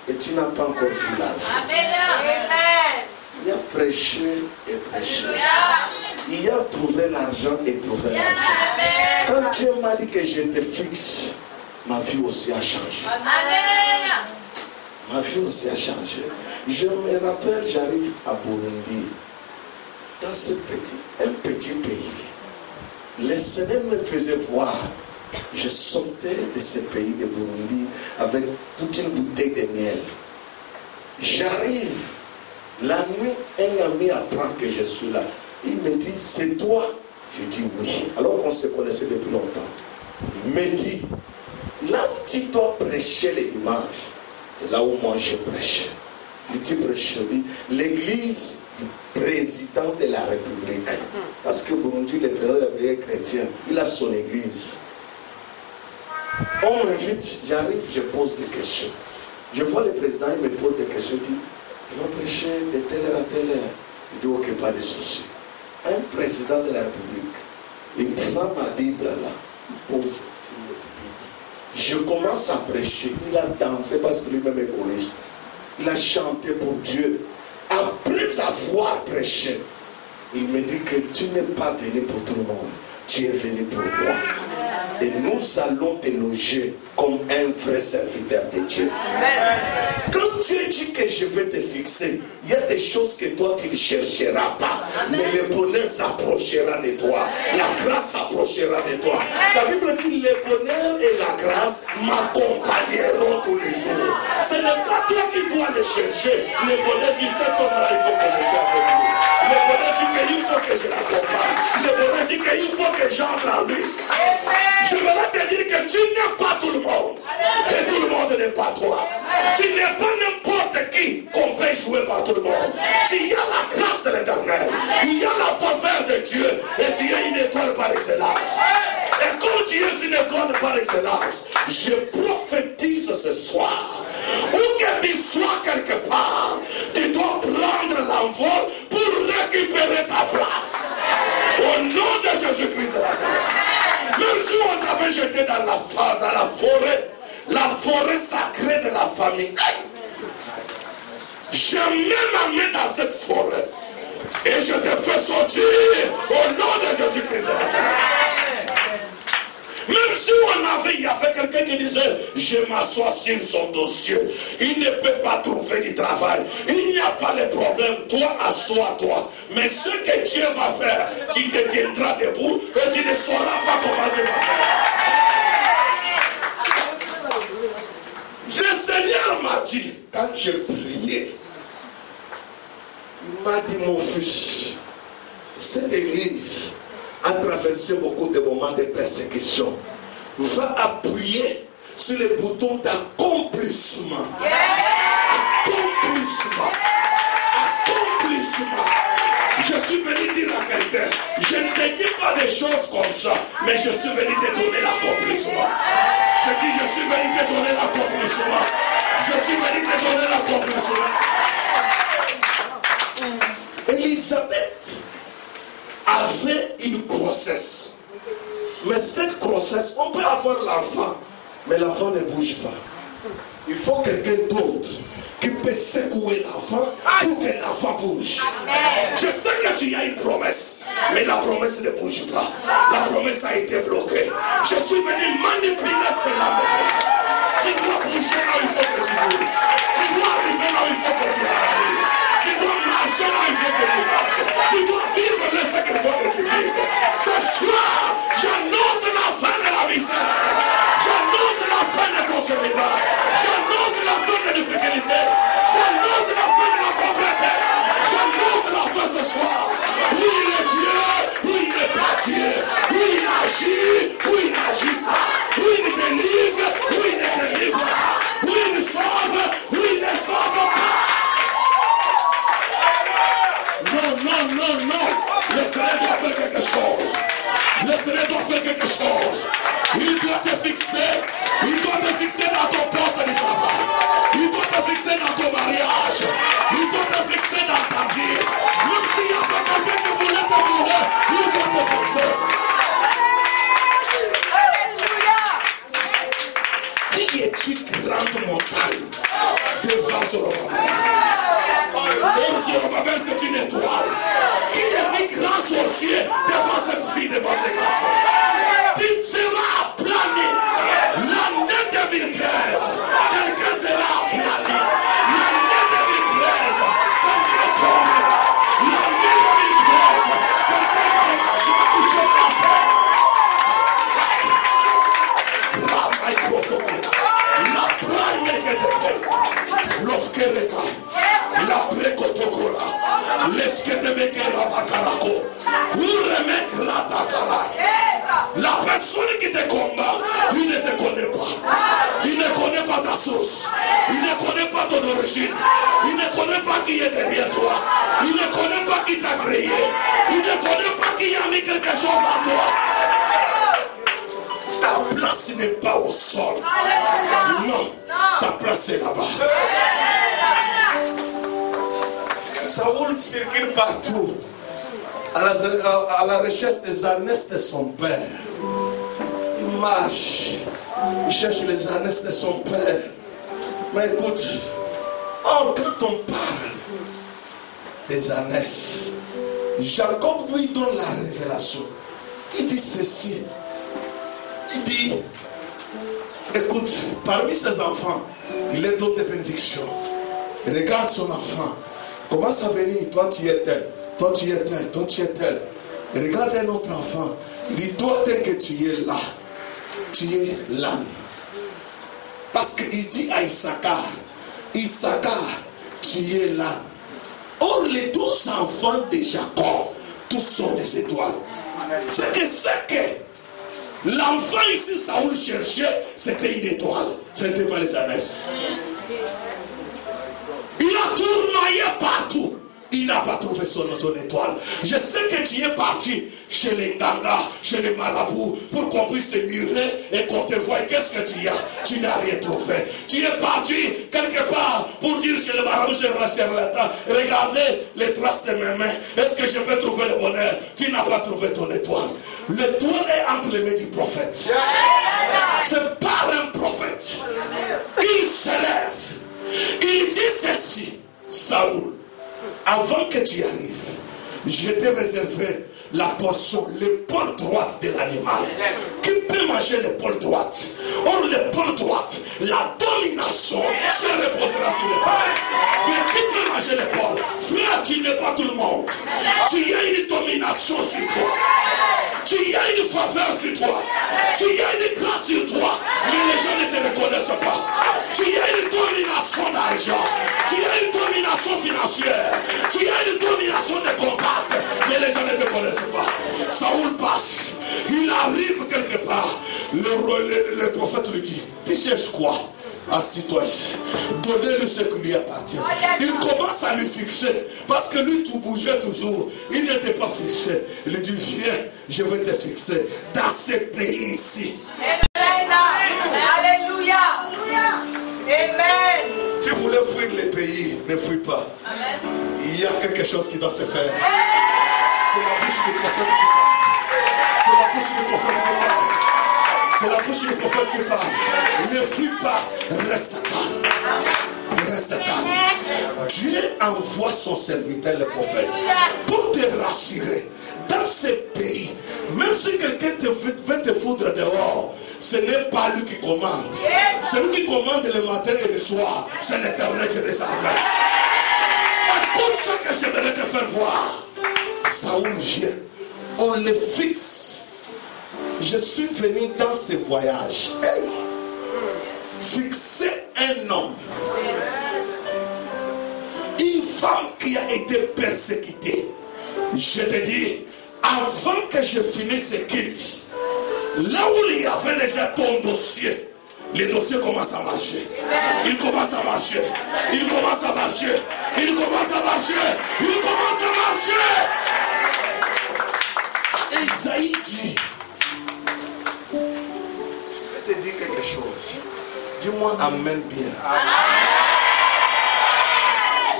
Et tu n'as pas encore vu l'argent. Amen. Il y a prêché et prêché. Il y a trouvé l'argent et trouvé l'argent. Quand Dieu m'a dit que je te fixe, ma vie aussi a changé. Amen. Ma vie aussi a changé. Je me rappelle, j'arrive à Burundi, dans ce un petit pays. Le Seigneur me faisait voir. Je sortais de ce pays de Burundi avec toute une bouteille de miel. J'arrive. La nuit, un ami apprend que je suis là. Il me dit, c'est toi? Je dis oui. Alors qu'on se connaissait depuis longtemps. Il me dit, là où tu dois prêcher les dimanches, c'est là où moi je prêche. Je dis prêcher, je dis, l'église du président de la République. Parce que Burundi, le président de la République est chrétien, il a son église. On m'invite, j'arrive, je pose des questions. Je vois le président, il me pose des questions, il dit, tu vas prêcher de telle heure à telle heure. Je dis, ok, pas de souci. Un président de la République, il prend ma Bible là, il pose sur le public. Je commence à prêcher. Il a dansé parce que lui-même est choriste. Il a chanté pour Dieu. Après avoir prêché, il me dit que tu n'es pas venu pour tout le monde. Tu es venu pour moi. Et nous allons te loger comme un vrai serviteur de Dieu. Quand Dieu dit que je vais te fixer, il y a des choses que toi tu ne chercheras pas. Mais le bonheur s'approchera de toi. La grâce s'approchera de toi. La Bible dit le bonheur et la grâce m'accompagneront tous les jours. Ce n'est pas toi qui dois le chercher. Le bonheur dit cet homme-là, il faut que je sois avec lui. Le bonheur dit qu'il faut que je l'accompagne. Le bonheur dit qu'il faut que j'entre en lui. Je voudrais te dire que tu n'es pas tout le monde. Et tout le monde n'est pas toi. Tu n'es pas n'importe qui qu'on peut jouer par tout le monde. Tu as la grâce de l'Éternel. Il y a la faveur de Dieu. Et tu es une étoile par excellence. Et comme tu es une étoile par excellence, je prophétise ce soir. Où que tu sois quelque part, tu dois prendre l'envol pour récupérer ta place. Au nom de Jésus-Christ de Nazareth. Même si on t'avait jeté dans la forêt sacrée de la famille, je m'amène dans cette forêt et je te fais sortir au nom de Jésus-Christ de Nazareth. Même si il y avait quelqu'un qui disait, je m'assois sur son dossier, il ne peut pas trouver du travail, il n'y a pas de problème, toi assois-toi. Mais ce que Dieu va faire, tu te tiendras debout et tu ne sauras pas comment Dieu va faire. Le Seigneur m'a dit, quand je priais, il m'a dit, mon fils, cette église a traversé beaucoup de moments de persécution. Va appuyer sur le bouton d'accomplissement. Accomplissement. Accomplissement. Je suis venu dire à quelqu'un, je ne te dis pas des choses comme ça, mais je suis venu te donner l'accomplissement. Je dis, je suis venu te donner l'accomplissement. Je suis venu te donner l'accomplissement. Élisabeth avait une grossesse. Mais cette grossesse, on peut avoir l'enfant, mais l'enfant ne bouge pas. Il faut quelqu'un d'autre qui peut secouer l'enfant pour que l'enfant bouge. Je sais que tu as une promesse, mais la promesse ne bouge pas. La promesse a été bloquée. Je suis venu manipuler cela maintenant. Tu dois bouger là où il faut que tu bouges. Tu dois arriver là où il faut que tu arrives. Tu dois marcher là où il faut que tu marches. Tu dois vivre le la fin de difficulté. J'annonce la fin de la pauvreté. J'annonce la fin ce soir. Oui, il est Dieu. Oui, il n'est pas Dieu. Oui, il agit. Oui, il n'agit pas. Oui, il délivre. Oui, il ne délivre pas. Oui, il sauve. Oui, il ne sauve pas. Non, non, non, non. Le Seigneur doit faire quelque chose. Le Seigneur doit faire quelque chose. Il doit te fixer. Il doit te fixer dans ton poste de travail. Il doit te fixer dans ton mariage. Il doit te fixer dans ta vie. Même s'il y a quelqu'un qui voulait te fourrer, il doit te fixer. Qui es-tu, grande montagne, devant Zorobabel? Et Zorobabel, c'est une étoile. Qui est-tu, grand sorcier, devant cette fille, devant ces garçons? Tu seras aplani. L'année 2013, quelqu'un sera aplani. L'année 2013, quelqu'un tombera. L'année 2013, quelqu'un va toucher ta paix. La prane que te paie. Lorsque la precotokora, l'esque de mekera bakarako, pour remettre la takara. La personne qui te combat, il ne te connaît pas. Il ne connaît pas ta source. Il ne connaît pas ton origine. Il ne connaît pas qui est derrière toi. Il ne connaît pas qui t'a créé. Il ne connaît pas qui a mis quelque chose en toi. Ta place n'est pas au sol. Non, ta place est là-bas. Saoul circule partout à la recherche des ânesses de son père. Il marche, il cherche les ânesses de son père. Mais écoute, or quand on parle des ânesses, Jacob lui donne la révélation. Il dit ceci. Il dit, écoute, parmi ses enfants, il est d'autres bénédictions. Regarde son enfant. Commence à venir, toi tu es tel, toi tu es tel, toi tu es tel. Regarde un autre enfant. Il dit, toi tel que tu es là, tu es l'âne. Parce qu'il dit à Issachar, tu es l'âne. Or les 12 enfants de Jacob, tous sont des étoiles. C'est que l'enfant ici, Saoul cherchait, c'était une étoile. Ce n'était pas les ânesses. Il a tournoyé partout. Il n'a pas trouvé son étoile. Je sais que tu es parti chez les gangas, chez les marabouts, pour qu'on puisse te murer et qu'on te voie. Qu'est-ce que tu as? Tu n'as rien trouvé. Tu es parti quelque part pour dire chez les marabouts, chez les charlatans, regardez les traces de mes mains. Est-ce que je peux trouver le bonheur? Tu n'as pas trouvé ton étoile. L'étoile est entre les mains du prophète. C'est par un prophète. Il s'élève. Il dit ceci, Saoul. Avant que tu arrives, je t'ai réservé la portion, l'épaule droite de l'animal. Qui peut manger l'épaule droite? Or, l'épaule droite, la domination se reposera sur l'épaule. Mais qui peut manger l'épaule? Frère, tu n'es pas tout le monde. Tu as une domination sur toi. Tu as une faveur sur toi. Tu as une grâce sur toi. Mais les gens ne te reconnaissent pas. Tu as une domination d'argent. Tu as une domination financière. Tu as une domination de contact. Mais les gens ne te connaissent pas. Saoul passe. Il arrive quelque part. Le prophète lui dit, tu cherches quoi? Assis-toi ici. Donnez-lui ce qui lui appartient. Il commence à lui fixer. Parce que lui, tout bougeait toujours. Il n'était pas fixé. Il lui dit, viens, je vais te fixer dans ce pays ici. Alléluia. Amen. Tu voulais fuir les pays, ne fuis pas. Amen. Il y a quelque chose qui doit se faire. C'est la bouche du prophète qui parle. C'est la bouche du prophète qui parle. C'est la bouche du prophète qui parle. Ne fuis pas, reste calme. Reste calme. Dieu envoie son serviteur, le prophète, pour te rassurer. Dans ce pays, même si quelqu'un veut te foutre dehors, ce n'est pas lui qui commande. Celui qui commande le matin et le soir, c'est l'Éternel qui les armées. Écoute ce que j'aimerais te faire voir. Saoul vient. On le fixe. Je suis venu dans ce voyage. Hey. Fixer un homme il a été persécuté. Je te dis, avant que je finisse ce culte, là où il y avait déjà ton dossier, les dossiers commencent à marcher. Il commence à marcher. Il commence à marcher. Il commence à marcher. Il commence à marcher. Isaïe dit, je vais te dire quelque chose. Dis-moi amen bien.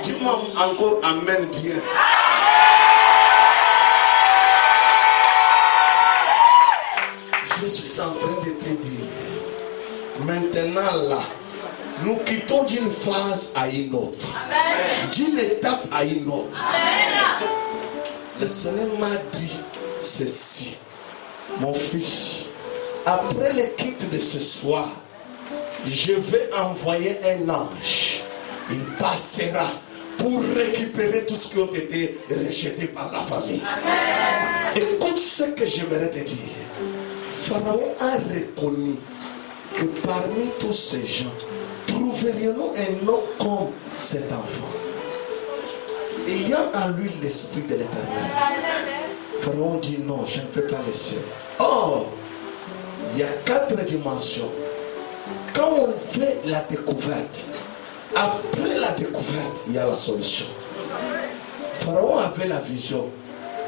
Dis-moi encore amen bien. Je suis en train de te dire, maintenant là, nous quittons d'une phase à une autre, d'une étape à une autre. Le Seigneur m'a dit ceci, mon fils, après le quitte de ce soir, je vais envoyer un ange. Il passera pour récupérer tout ce qui a été rejeté par la famille. Écoute ce que j'aimerais te dire. Pharaon a reconnu que parmi tous ces gens, trouverions-nous un homme comme cet enfant, ayant en lui l'esprit de l'Éternel. Pharaon dit non, je ne peux pas laisser. Or, il y a 4 dimensions. Quand on fait la découverte, après la découverte, il y a la solution. Pharaon avait la vision,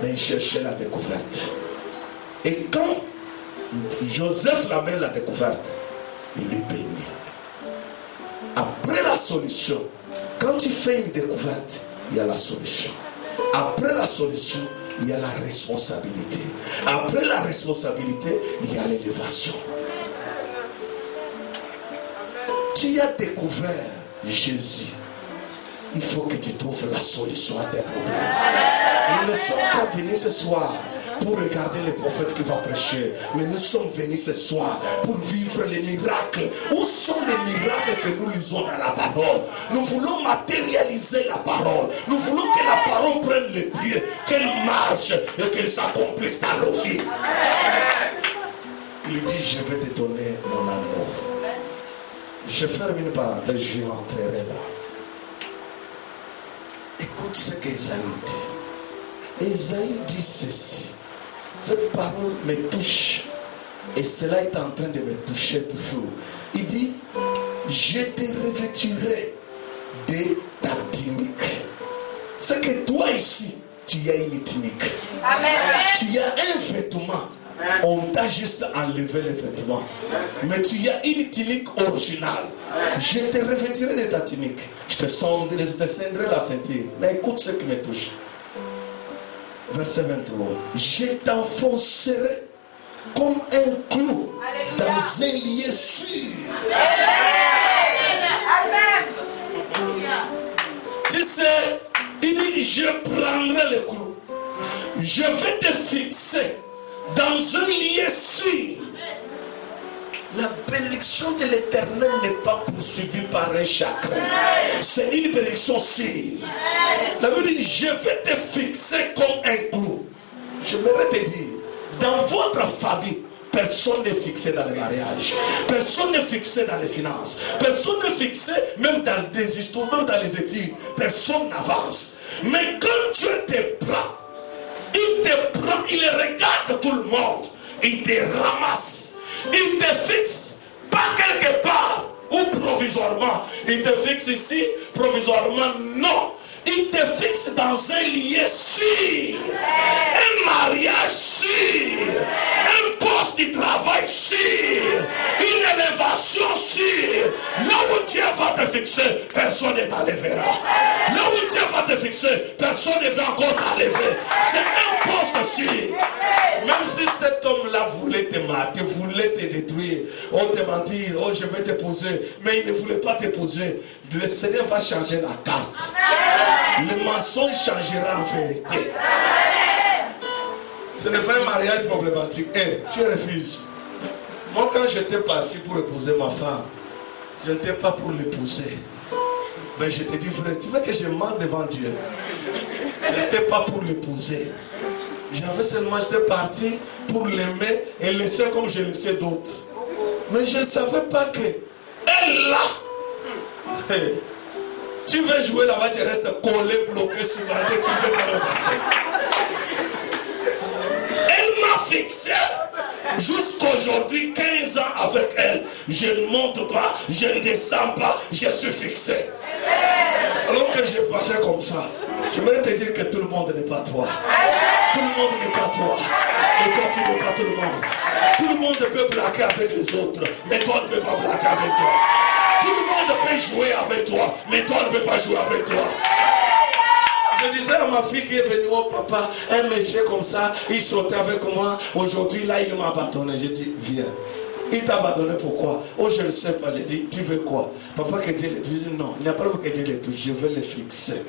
mais il cherchait la découverte. Et quand Joseph l'amène la découverte, il lui bénit. Après la solution, quand tu fais une découverte, il y a la solution. Après la solution, il y a la responsabilité. Après la responsabilité, il y a l'élévation. Tu as découvert Jésus. Il faut que tu trouves la solution à tes problèmes. Nous ne sommes pas venus ce soir pour regarder les prophètes qui vont prêcher, mais nous sommes venus ce soir pour vivre les miracles. Où sont les miracles que nous lisons dans la parole? Nous voulons matérialiser la parole. Nous voulons que la parole prenne les pieds, qu'elle marche et qu'elle s'accomplisse dans nos vies. Il dit, je vais te donner mon amour. Je ferme une parenthèse, je rentrerai là. Écoute ce qu'Ésaïe dit. Ésaïe dit ceci. Cette parole me touche. Et cela est en train de me toucher toujours. Il dit, je te revêtirai de ta tunique. C'est que toi ici, tu as une tunique. Amen. Tu as un vêtement. On t'a juste enlevé les vêtements. Mais tu as une tunique originale. Je te revêtirai de ta tunique. Je te descendrai la ceinture. Mais écoute ce qui me touche. Verset 23. Je t'enfoncerai comme un clou dans un lieu sûr. Tu sais, il dit, je prendrai le clou. Je vais te fixer dans un lieu sûr. La bénédiction de l'Éternel n'est pas poursuivie par un chagrin. C'est une bénédiction sûre. La Bible dit, je vais te fixer comme un clou. J'aimerais te dire, dans votre famille, personne n'est fixé dans le mariage. Personne n'est fixé dans les finances. Personne n'est fixé même dans des histoires, même dans les études. Personne n'avance. Mais quand Dieu te prend, il regarde tout le monde. Il te ramasse. Il te fixe, pas quelque part ou provisoirement. Il te fixe ici, provisoirement, non. Il te fixe dans un lieu sûr, un mariage sûr, un poste de travail sûr, une élévation sûre. Là où Dieu va te fixer, personne ne t'enlèvera. Là où Dieu va te fixer, personne ne va encore t'enlever. C'est un poste sûr. Même si cet homme-là voulait te mater, voulait te détruire, on te mentir, oh je vais te poser, mais il ne voulait pas te poser, le Seigneur va changer la carte. Le mensonge changera en vérité. Ce n'est pas un mariage problématique. Tu refuses. Moi, quand j'étais parti pour épouser ma femme, je n'étais pas pour l'épouser. Mais je te dis vrai, tu veux que je mente devant Dieu? Je n'étais pas pour l'épouser. J'étais parti pour l'aimer et laisser comme je laissais d'autres. Mais je ne savais pas que elle là, tu Tu veux jouer là-bas, tu restes collé, bloqué sur la tête, tu ne peux pas me passer. Elle m'a fixé. Jusqu'aujourd'hui, 15 ans avec elle, je ne monte pas, je ne descends pas, je suis fixé. Alors que j'ai passé comme ça, j'aimerais te dire que tout le monde n'est pas toi. Tout le monde n'est pas toi. Et toi, tu n'es pas tout le monde. Tout le monde peut plaquer avec les autres, mais toi ne peux pas plaquer avec toi. Tout le monde peut jouer avec toi, mais toi ne peux pas jouer avec toi. Je disais à ma fille qui est venue, oh papa, un monsieur comme ça, il sautait avec moi. Aujourd'hui, là, il m'a abandonné. J'ai dit, viens. Il t'a abandonné pourquoi? Oh, je ne sais pas. J'ai dit, tu veux quoi? Papa, que Dieu les touche. Non, il n'y a pas que Dieu les touche. Je veux les fixer.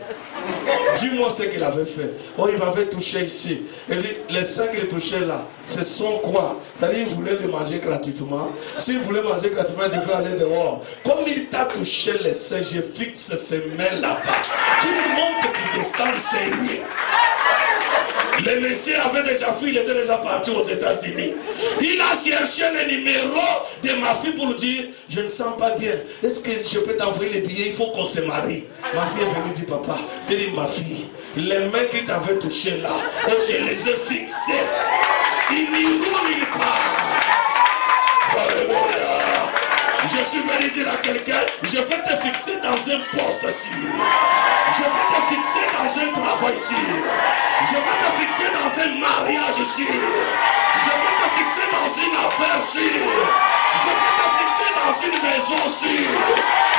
Dis-moi ce qu'il avait fait. Oh, il m'avait touché ici. Il dit, les seins qu'il touchait là, ce sont quoi? C'est-à-dire, il voulait le manger gratuitement. S'il voulait manger gratuitement, il devait aller dehors. Comme il t'a touché les seins, je fixe ses mains là-bas. Tout le monde qui descend, c'est lui. Le monsieur avait déjà fui, il était déjà parti aux États-Unis. Il a cherché le numéro de ma fille pour lui dire, je ne sens pas bien. Est-ce que je peux t'envoyer les billets? Il faut qu'on se marie. Ma fille est venue dire, papa, j'ai dit, ma fille, les mains qui t'avaient touché là, oh, je les ai fixées. Ils n'iront nulle part. Alléluia. Je suis venu dire à quelqu'un, je vais te fixer dans un poste sûr. Je vais te fixer dans un travail sûr. Je vais te fixer dans un mariage sûr. Je vais te fixer dans une affaire sûre. Je vais te fixer dans une maison sûre.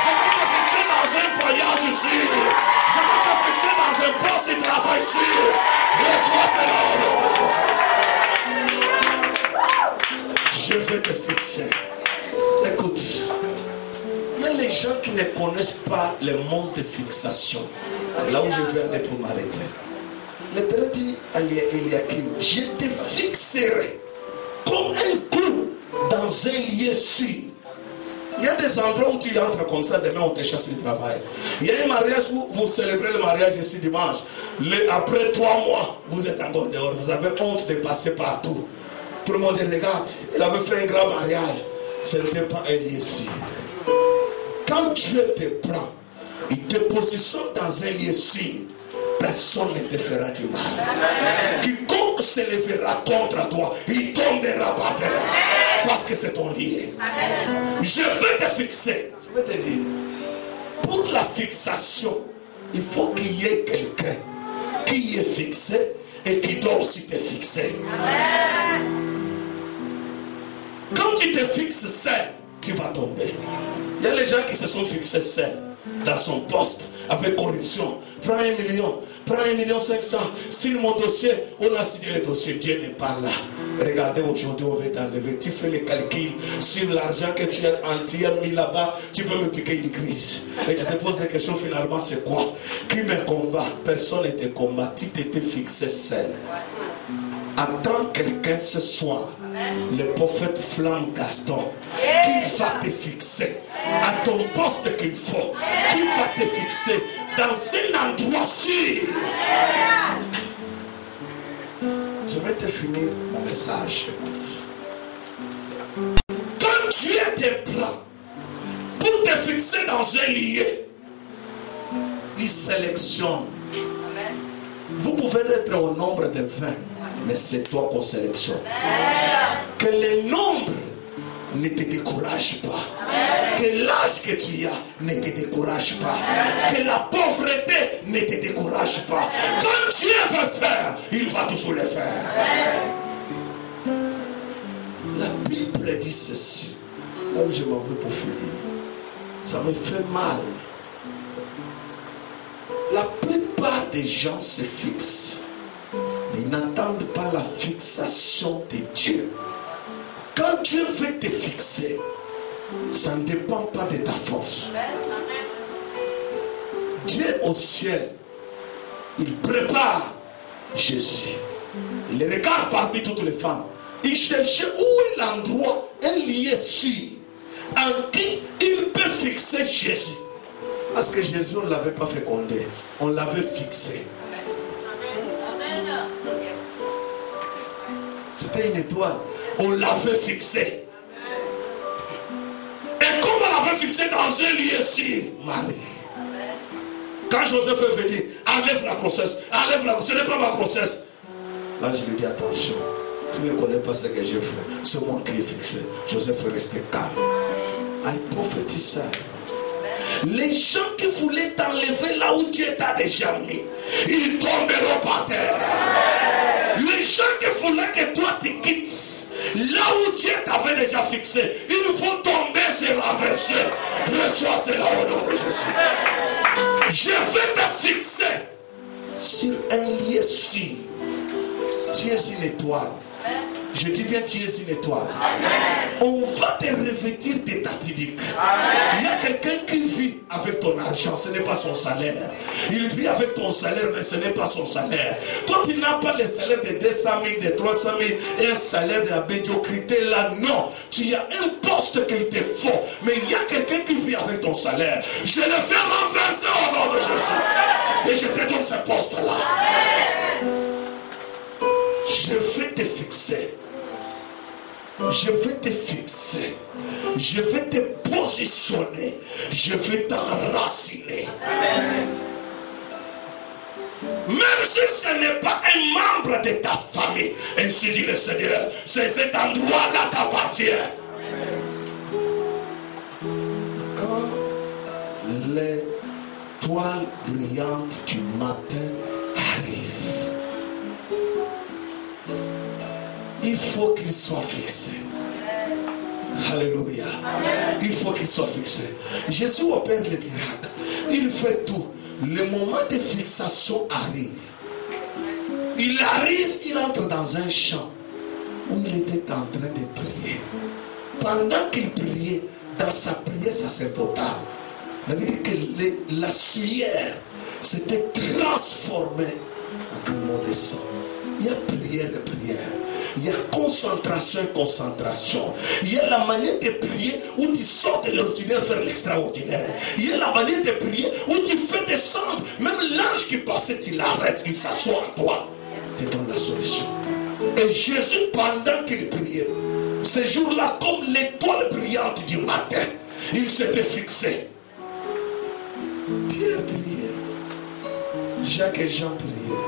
Je vais te fixer dans un voyage sûr. Je vais te fixer dans un poste de travail sûr. Reçois cela au nom de Jésus. Je vais te fixer. Écoute, il y a les gens qui ne connaissent pas le monde de fixation. C'est là où je vais aller pour m'arrêter. L'Éternel dit à Eliakim, je te fixerai comme un clou dans un lieu sûr. Il y a des endroits où tu entres comme ça, demain on te chasse du travail. Il y a un mariage où vous célébrez le mariage ici dimanche. Après 3 mois, vous êtes encore dehors. Vous avez honte de passer partout. Tout le monde regarde. Il avait fait un grand mariage. Ce n'était pas un lieu sûr. Quand Dieu te prend, il te positionne dans un lieu sûr. Personne ne te fera du mal. Quiconque se lèvera contre toi, il tombera par terre. Parce que c'est ton lieu. Je vais te fixer. Je vais te dire, pour la fixation, il faut qu'il y ait quelqu'un qui est fixé et qui doit aussi te fixer. Quand tu te fixes seul, tu vas tomber. Il y a les gens qui se sont fixés seuls dans son poste avec corruption. Prends 1 million, prends 1,5 million. Sur mon dossier, on a signé le dossier, Dieu n'est pas là. Regardez, aujourd'hui, on va t'enlever. Tu fais les calculs sur l'argent que tu as mis là-bas, tu peux me piquer une crise. Et tu te poses des questions, finalement, c'est quoi? Qui me combat? Personne ne te combat. Tu t'étais fixé seul. Attends quelqu'un ce soir, le prophète Flamme Gaston, qui va te fixer à ton poste qu'il faut, qui va te fixer dans un endroit sûr. Je vais te finir mon message. Quand Dieu te prend pour te fixer dans un lieu, il sélectionne. Vous pouvez être au nombre de 20. Mais c'est toi qu'on sélectionne. Que le nombre ne te décourage pas. Que l'âge que tu as ne te décourage pas. Que la pauvreté ne te décourage pas. Quand Dieu veut faire, il va toujours le faire. La Bible dit ceci. Là où je m'en vais pour finir. Ça me fait mal. La plupart des gens se fixent. Ils n'attendent pas la fixation de Dieu. Quand Dieu veut te fixer, ça ne dépend pas de ta force. Dieu au ciel, il prépare Jésus. Il regarde parmi toutes les femmes. Il cherchait où est l'endroit, un lieu sûr, en qui il peut fixer Jésus. Parce que Jésus, on ne l'avait pas fécondé, on l'avait fixé. C'était une étoile. On l'avait fixé. Et comme on l'avait fixé dans un lieu sûr, Marie. Quand Joseph est venu, enlève la grossesse, ce n'est pas ma grossesse. Là, je lui dis attention, tu ne connais pas ce que j'ai fait, c'est moi qui ai fixé. Joseph est resté calme. I prophesy. Les gens qui voulaient t'enlever là où Dieu t'a déjà mis, ils tomberont par terre. Les gens qui voulaient que toi te quittes, là où Dieu t'avait déjà fixé, il faut tomber, se renverser. Reçois cela au nom de Jésus. Je vais te fixer sur un lieu sûr. Tu es une étoile. Je dis bien, tu es une étoile. On va te revêtir de ta tunique. Il y a quelqu'un qui vit avec ton argent, ce n'est pas son salaire. Il vit avec ton salaire, mais ce n'est pas son salaire. Toi, tu n'as pas le salaire de 200 000, de 300 000 et un salaire de la médiocrité là. Non, tu as un poste qu'il te faut. Mais il y a quelqu'un qui vit avec ton salaire. Je le fais renverser au nom de Jésus. Et je te donne ce poste-là. Je vais te fixer. Je vais te fixer. Je vais te positionner. Je vais t'enraciner. Même si ce n'est pas un membre de ta famille, ainsi dit le Seigneur, c'est cet endroit-là t'appartient. Quand l'étoile brillante du matin arrive, il faut qu'il soit fixé. Alléluia. Il faut qu'il soit fixé. Jésus opère les miracles. Il fait tout. Le moment de fixation arrive. Il arrive, il entre dans un champ où il était en train de prier. Pendant qu'il priait, dans sa prière sacerdotale, il avait dit que la sueur s'était transformée en un mot de sang. Il y a prière et prière. Il y a concentration et concentration. Il y a la manière de prier où tu sors de l'ordinaire vers l'extraordinaire. Il y a la manière de prier où tu fais descendre. Même l'ange qui passait, tu l'arrêtes, il s'assoit à toi. Tu donnes la solution. Et Jésus, pendant qu'il priait, ce jour-là, comme l'étoile brillante du matin, il s'était fixé. Pierre priait. Jacques et Jean priaient.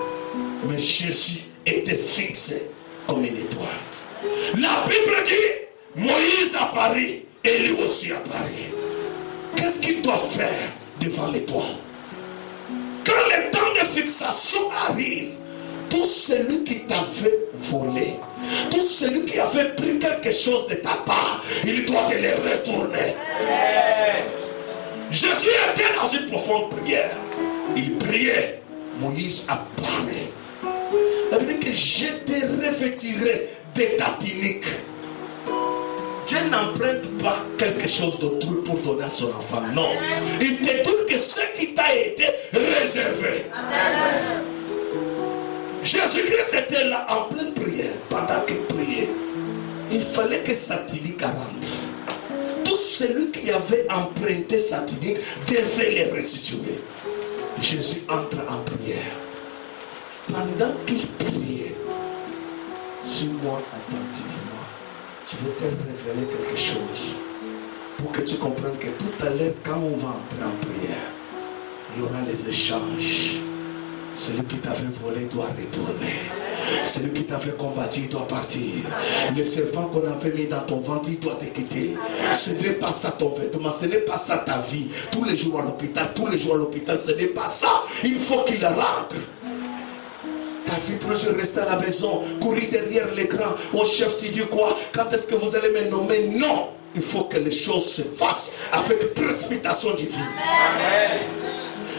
Mais Jésus était fixé comme une étoile. La Bible dit, Moïse apparut et lui aussi apparut. Qu'est-ce qu'il doit faire devant l'étoile? Quand le temps de fixation arrive, tout celui qui t'avait volé, tout celui qui avait pris quelque chose de ta part, il doit te le retourner. Jésus était dans une profonde prière. Il priait. Moïse apparaît. Ça veut dire que je te revêtirai de ta tunique. Dieu n'emprunte pas quelque chose d'autrui pour donner à son enfant. Non. Il te dit que ce qui t'a été réservé. Amen. Jésus-Christ était là en pleine prière. Pendant qu'il priait, il fallait que sa tunique rentre. Tout celui qui avait emprunté sa tunique devait les restituer. Jésus entre en prière. Pendant qu'il priait, suis-moi attentivement. Je vais te révéler quelque chose. Pour que tu comprennes que tout à l'heure, quand on va entrer en prière, il y aura les échanges. Celui qui t'avait volé doit retourner. Celui qui t'avait combattu doit partir. Le serpent qu'on avait mis dans ton ventre, il doit te quitter. Ce n'est pas ça ton vêtement, ce n'est pas ça ta vie. Tous les jours à l'hôpital, ce n'est pas ça. Il faut qu'il rentre. Ta vie toujours rester à la maison, courir derrière l'écran. Au chef, tu dis quoi? Quand est-ce que vous allez me nommer? Non. Il faut que les choses se fassent avec précipitation divine. Amen.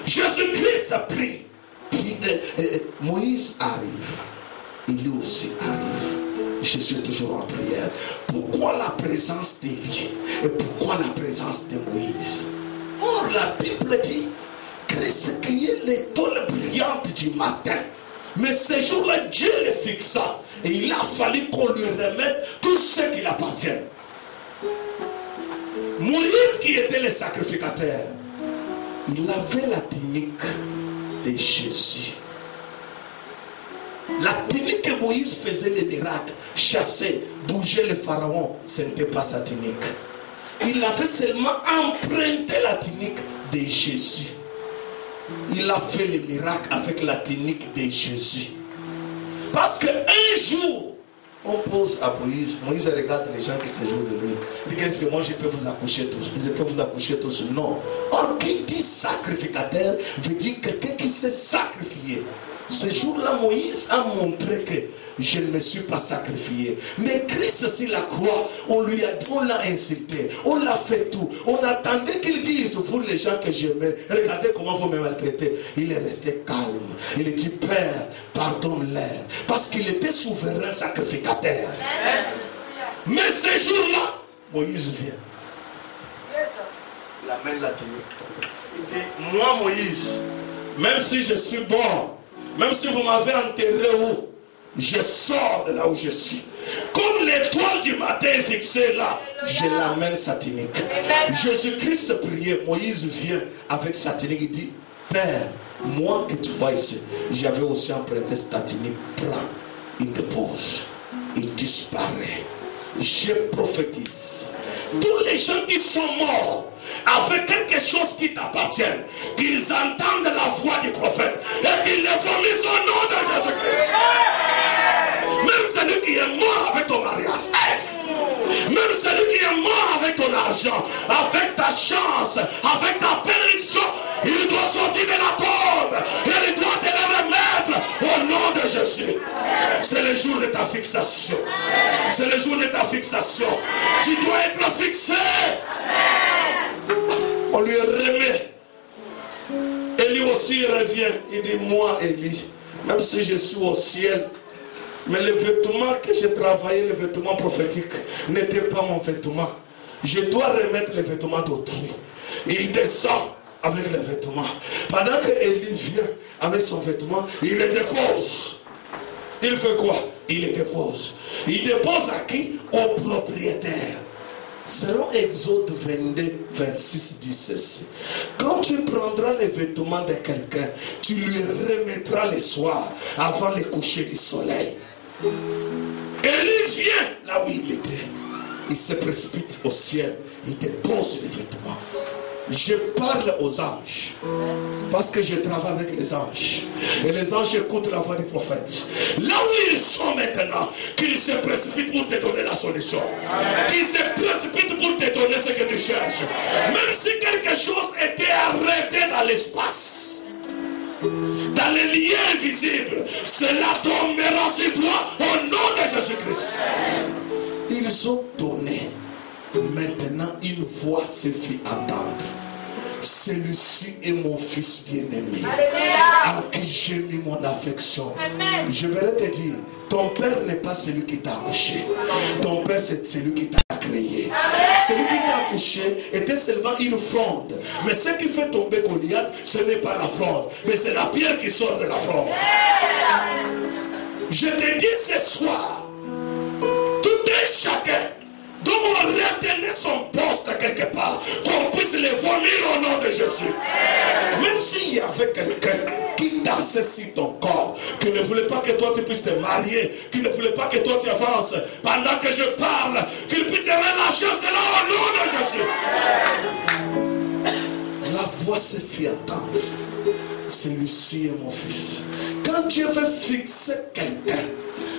Jésus-Christ a pris. Puis Moïse arrive. Et lui aussi arrive. Jésus est toujours en prière. Pourquoi la présence d'Élie? Et pourquoi la présence de Moïse? Or, la Bible dit Christ criait l'étoile brillante du matin. Mais ce jour-là, Dieu le fixa. Et il a fallu qu'on lui remette tout ce qui lui appartient. Moïse, qui était le sacrificateur, il avait la tunique de Jésus. La tunique que Moïse faisait les miracles, chasser, bouger le pharaon, ce n'était pas sa tunique. Il avait seulement emprunté la tunique de Jésus. il a fait le miracle avec la technique de Jésus. Parce qu'un jour, on pose à Moïse. Moïse regarde les gens qui séjournent de lui. Il dit, est-ce que moi je peux vous accoucher tous? Je peux vous accoucher tous? Non. Or, qui dit sacrificateur veut dire quelqu'un qui s'est sacrifié. Ce jour-là, Moïse a montré que je ne me suis pas sacrifié. Mais Christ sur la croix, on lui a dit, on l'a insulté, on l'a fait tout. On attendait qu'il dise, vous les gens que j'aimais, regardez comment vous me maltraitez. Il est resté calme. Il a dit, Père, pardonne-leur. Parce qu'il était souverain sacrificateur. Mais ce jour-là, Moïse vient. La main l'a dit. Il dit, moi Moïse, même si je suis mort, même si vous m'avez enterré où, je sors de là où je suis. Comme l'étoile du matin est fixée là, j'ai la main satanique. Jésus-Christ priait, Moïse vient avec satanique, il dit, Père, moi que tu vois ici, j'avais aussi emprunté satanique, prends, il dépose, il disparaît. Je prophétise. Tous les gens qui sont morts avec quelque chose qui t'appartient, qu'ils entendent la voix du prophète et qu'ils le vomissent au nom de Jésus-Christ. Même celui qui est mort avec ton mariage, même celui qui est mort avec ton argent, avec ta chance, avec ta bénédiction, il doit sortir de la tombe et il doit te le remettre au nom de Jésus. C'est le jour de ta fixation. C'est le jour de ta fixation. Tu dois être fixé. On lui remet. Élie aussi revient. Il dit, moi Élie, même si je suis au ciel, mais les vêtements que j'ai travaillé, les vêtements prophétiques, n'étaient pas mon vêtement. Je dois remettre les vêtements d'autrui. Il descend avec les vêtements. Pendant que Élie vient avec son vêtement, il les dépose. Il fait quoi? Il les dépose. Il dépose à qui? Au propriétaire. Selon Exode 22, 26 dit ceci. Quand tu prendras les vêtements de quelqu'un, tu lui remettras le soir avant le coucher du soleil. Élie vient là où il était. Il se précipite au ciel. Il dépose les vêtements. Je parle aux anges. Parce que je travaille avec les anges. Et les anges écoutent la voix du prophète. Là où ils sont maintenant, qu'ils se précipitent pour te donner la solution. Qu'ils se précipitent pour te donner ce que tu cherches. Même si quelque chose était arrêté dans l'espace, dans les liens invisibles, cela tombera sur toi au nom de Jésus-Christ. Ils ont donné. Maintenant, une voix se fit entendre. Celui-ci est mon fils bien-aimé, en qui j'ai mis mon affection. Je voudrais te dire, ton père n'est pas celui qui t'a accouché. Ton père, c'est celui qui t'a créé. Celui qui t'a accouché était seulement une fronde. Mais ce qui fait tomber Goliath, ce n'est pas la fronde, mais c'est la pierre qui sort de la fronde. Je te dis ce soir, tout un chacun doit retenir son poste quelque part, qu'on puisse le vomir au nom de Jésus. Même s'il y avait quelqu'un qui dansait sur ton corps, qui ne voulait pas que toi tu puisses te marier, qui ne voulait pas que toi tu avances, pendant que je parle, qu'il puisse relâcher cela au nom de Jésus. La voix se fit entendre. Celui-ci est mon fils. Quand Dieu veut fixer quelqu'un,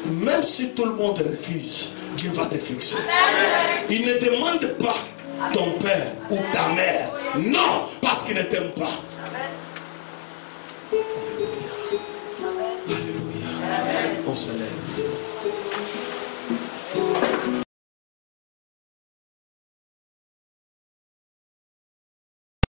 même si tout le monde refuse, Dieu va te fixer. Il ne demande pas ton père ou ta mère. Non, parce qu'il ne t'aime pas. Alléluia. Alléluia. On se lève.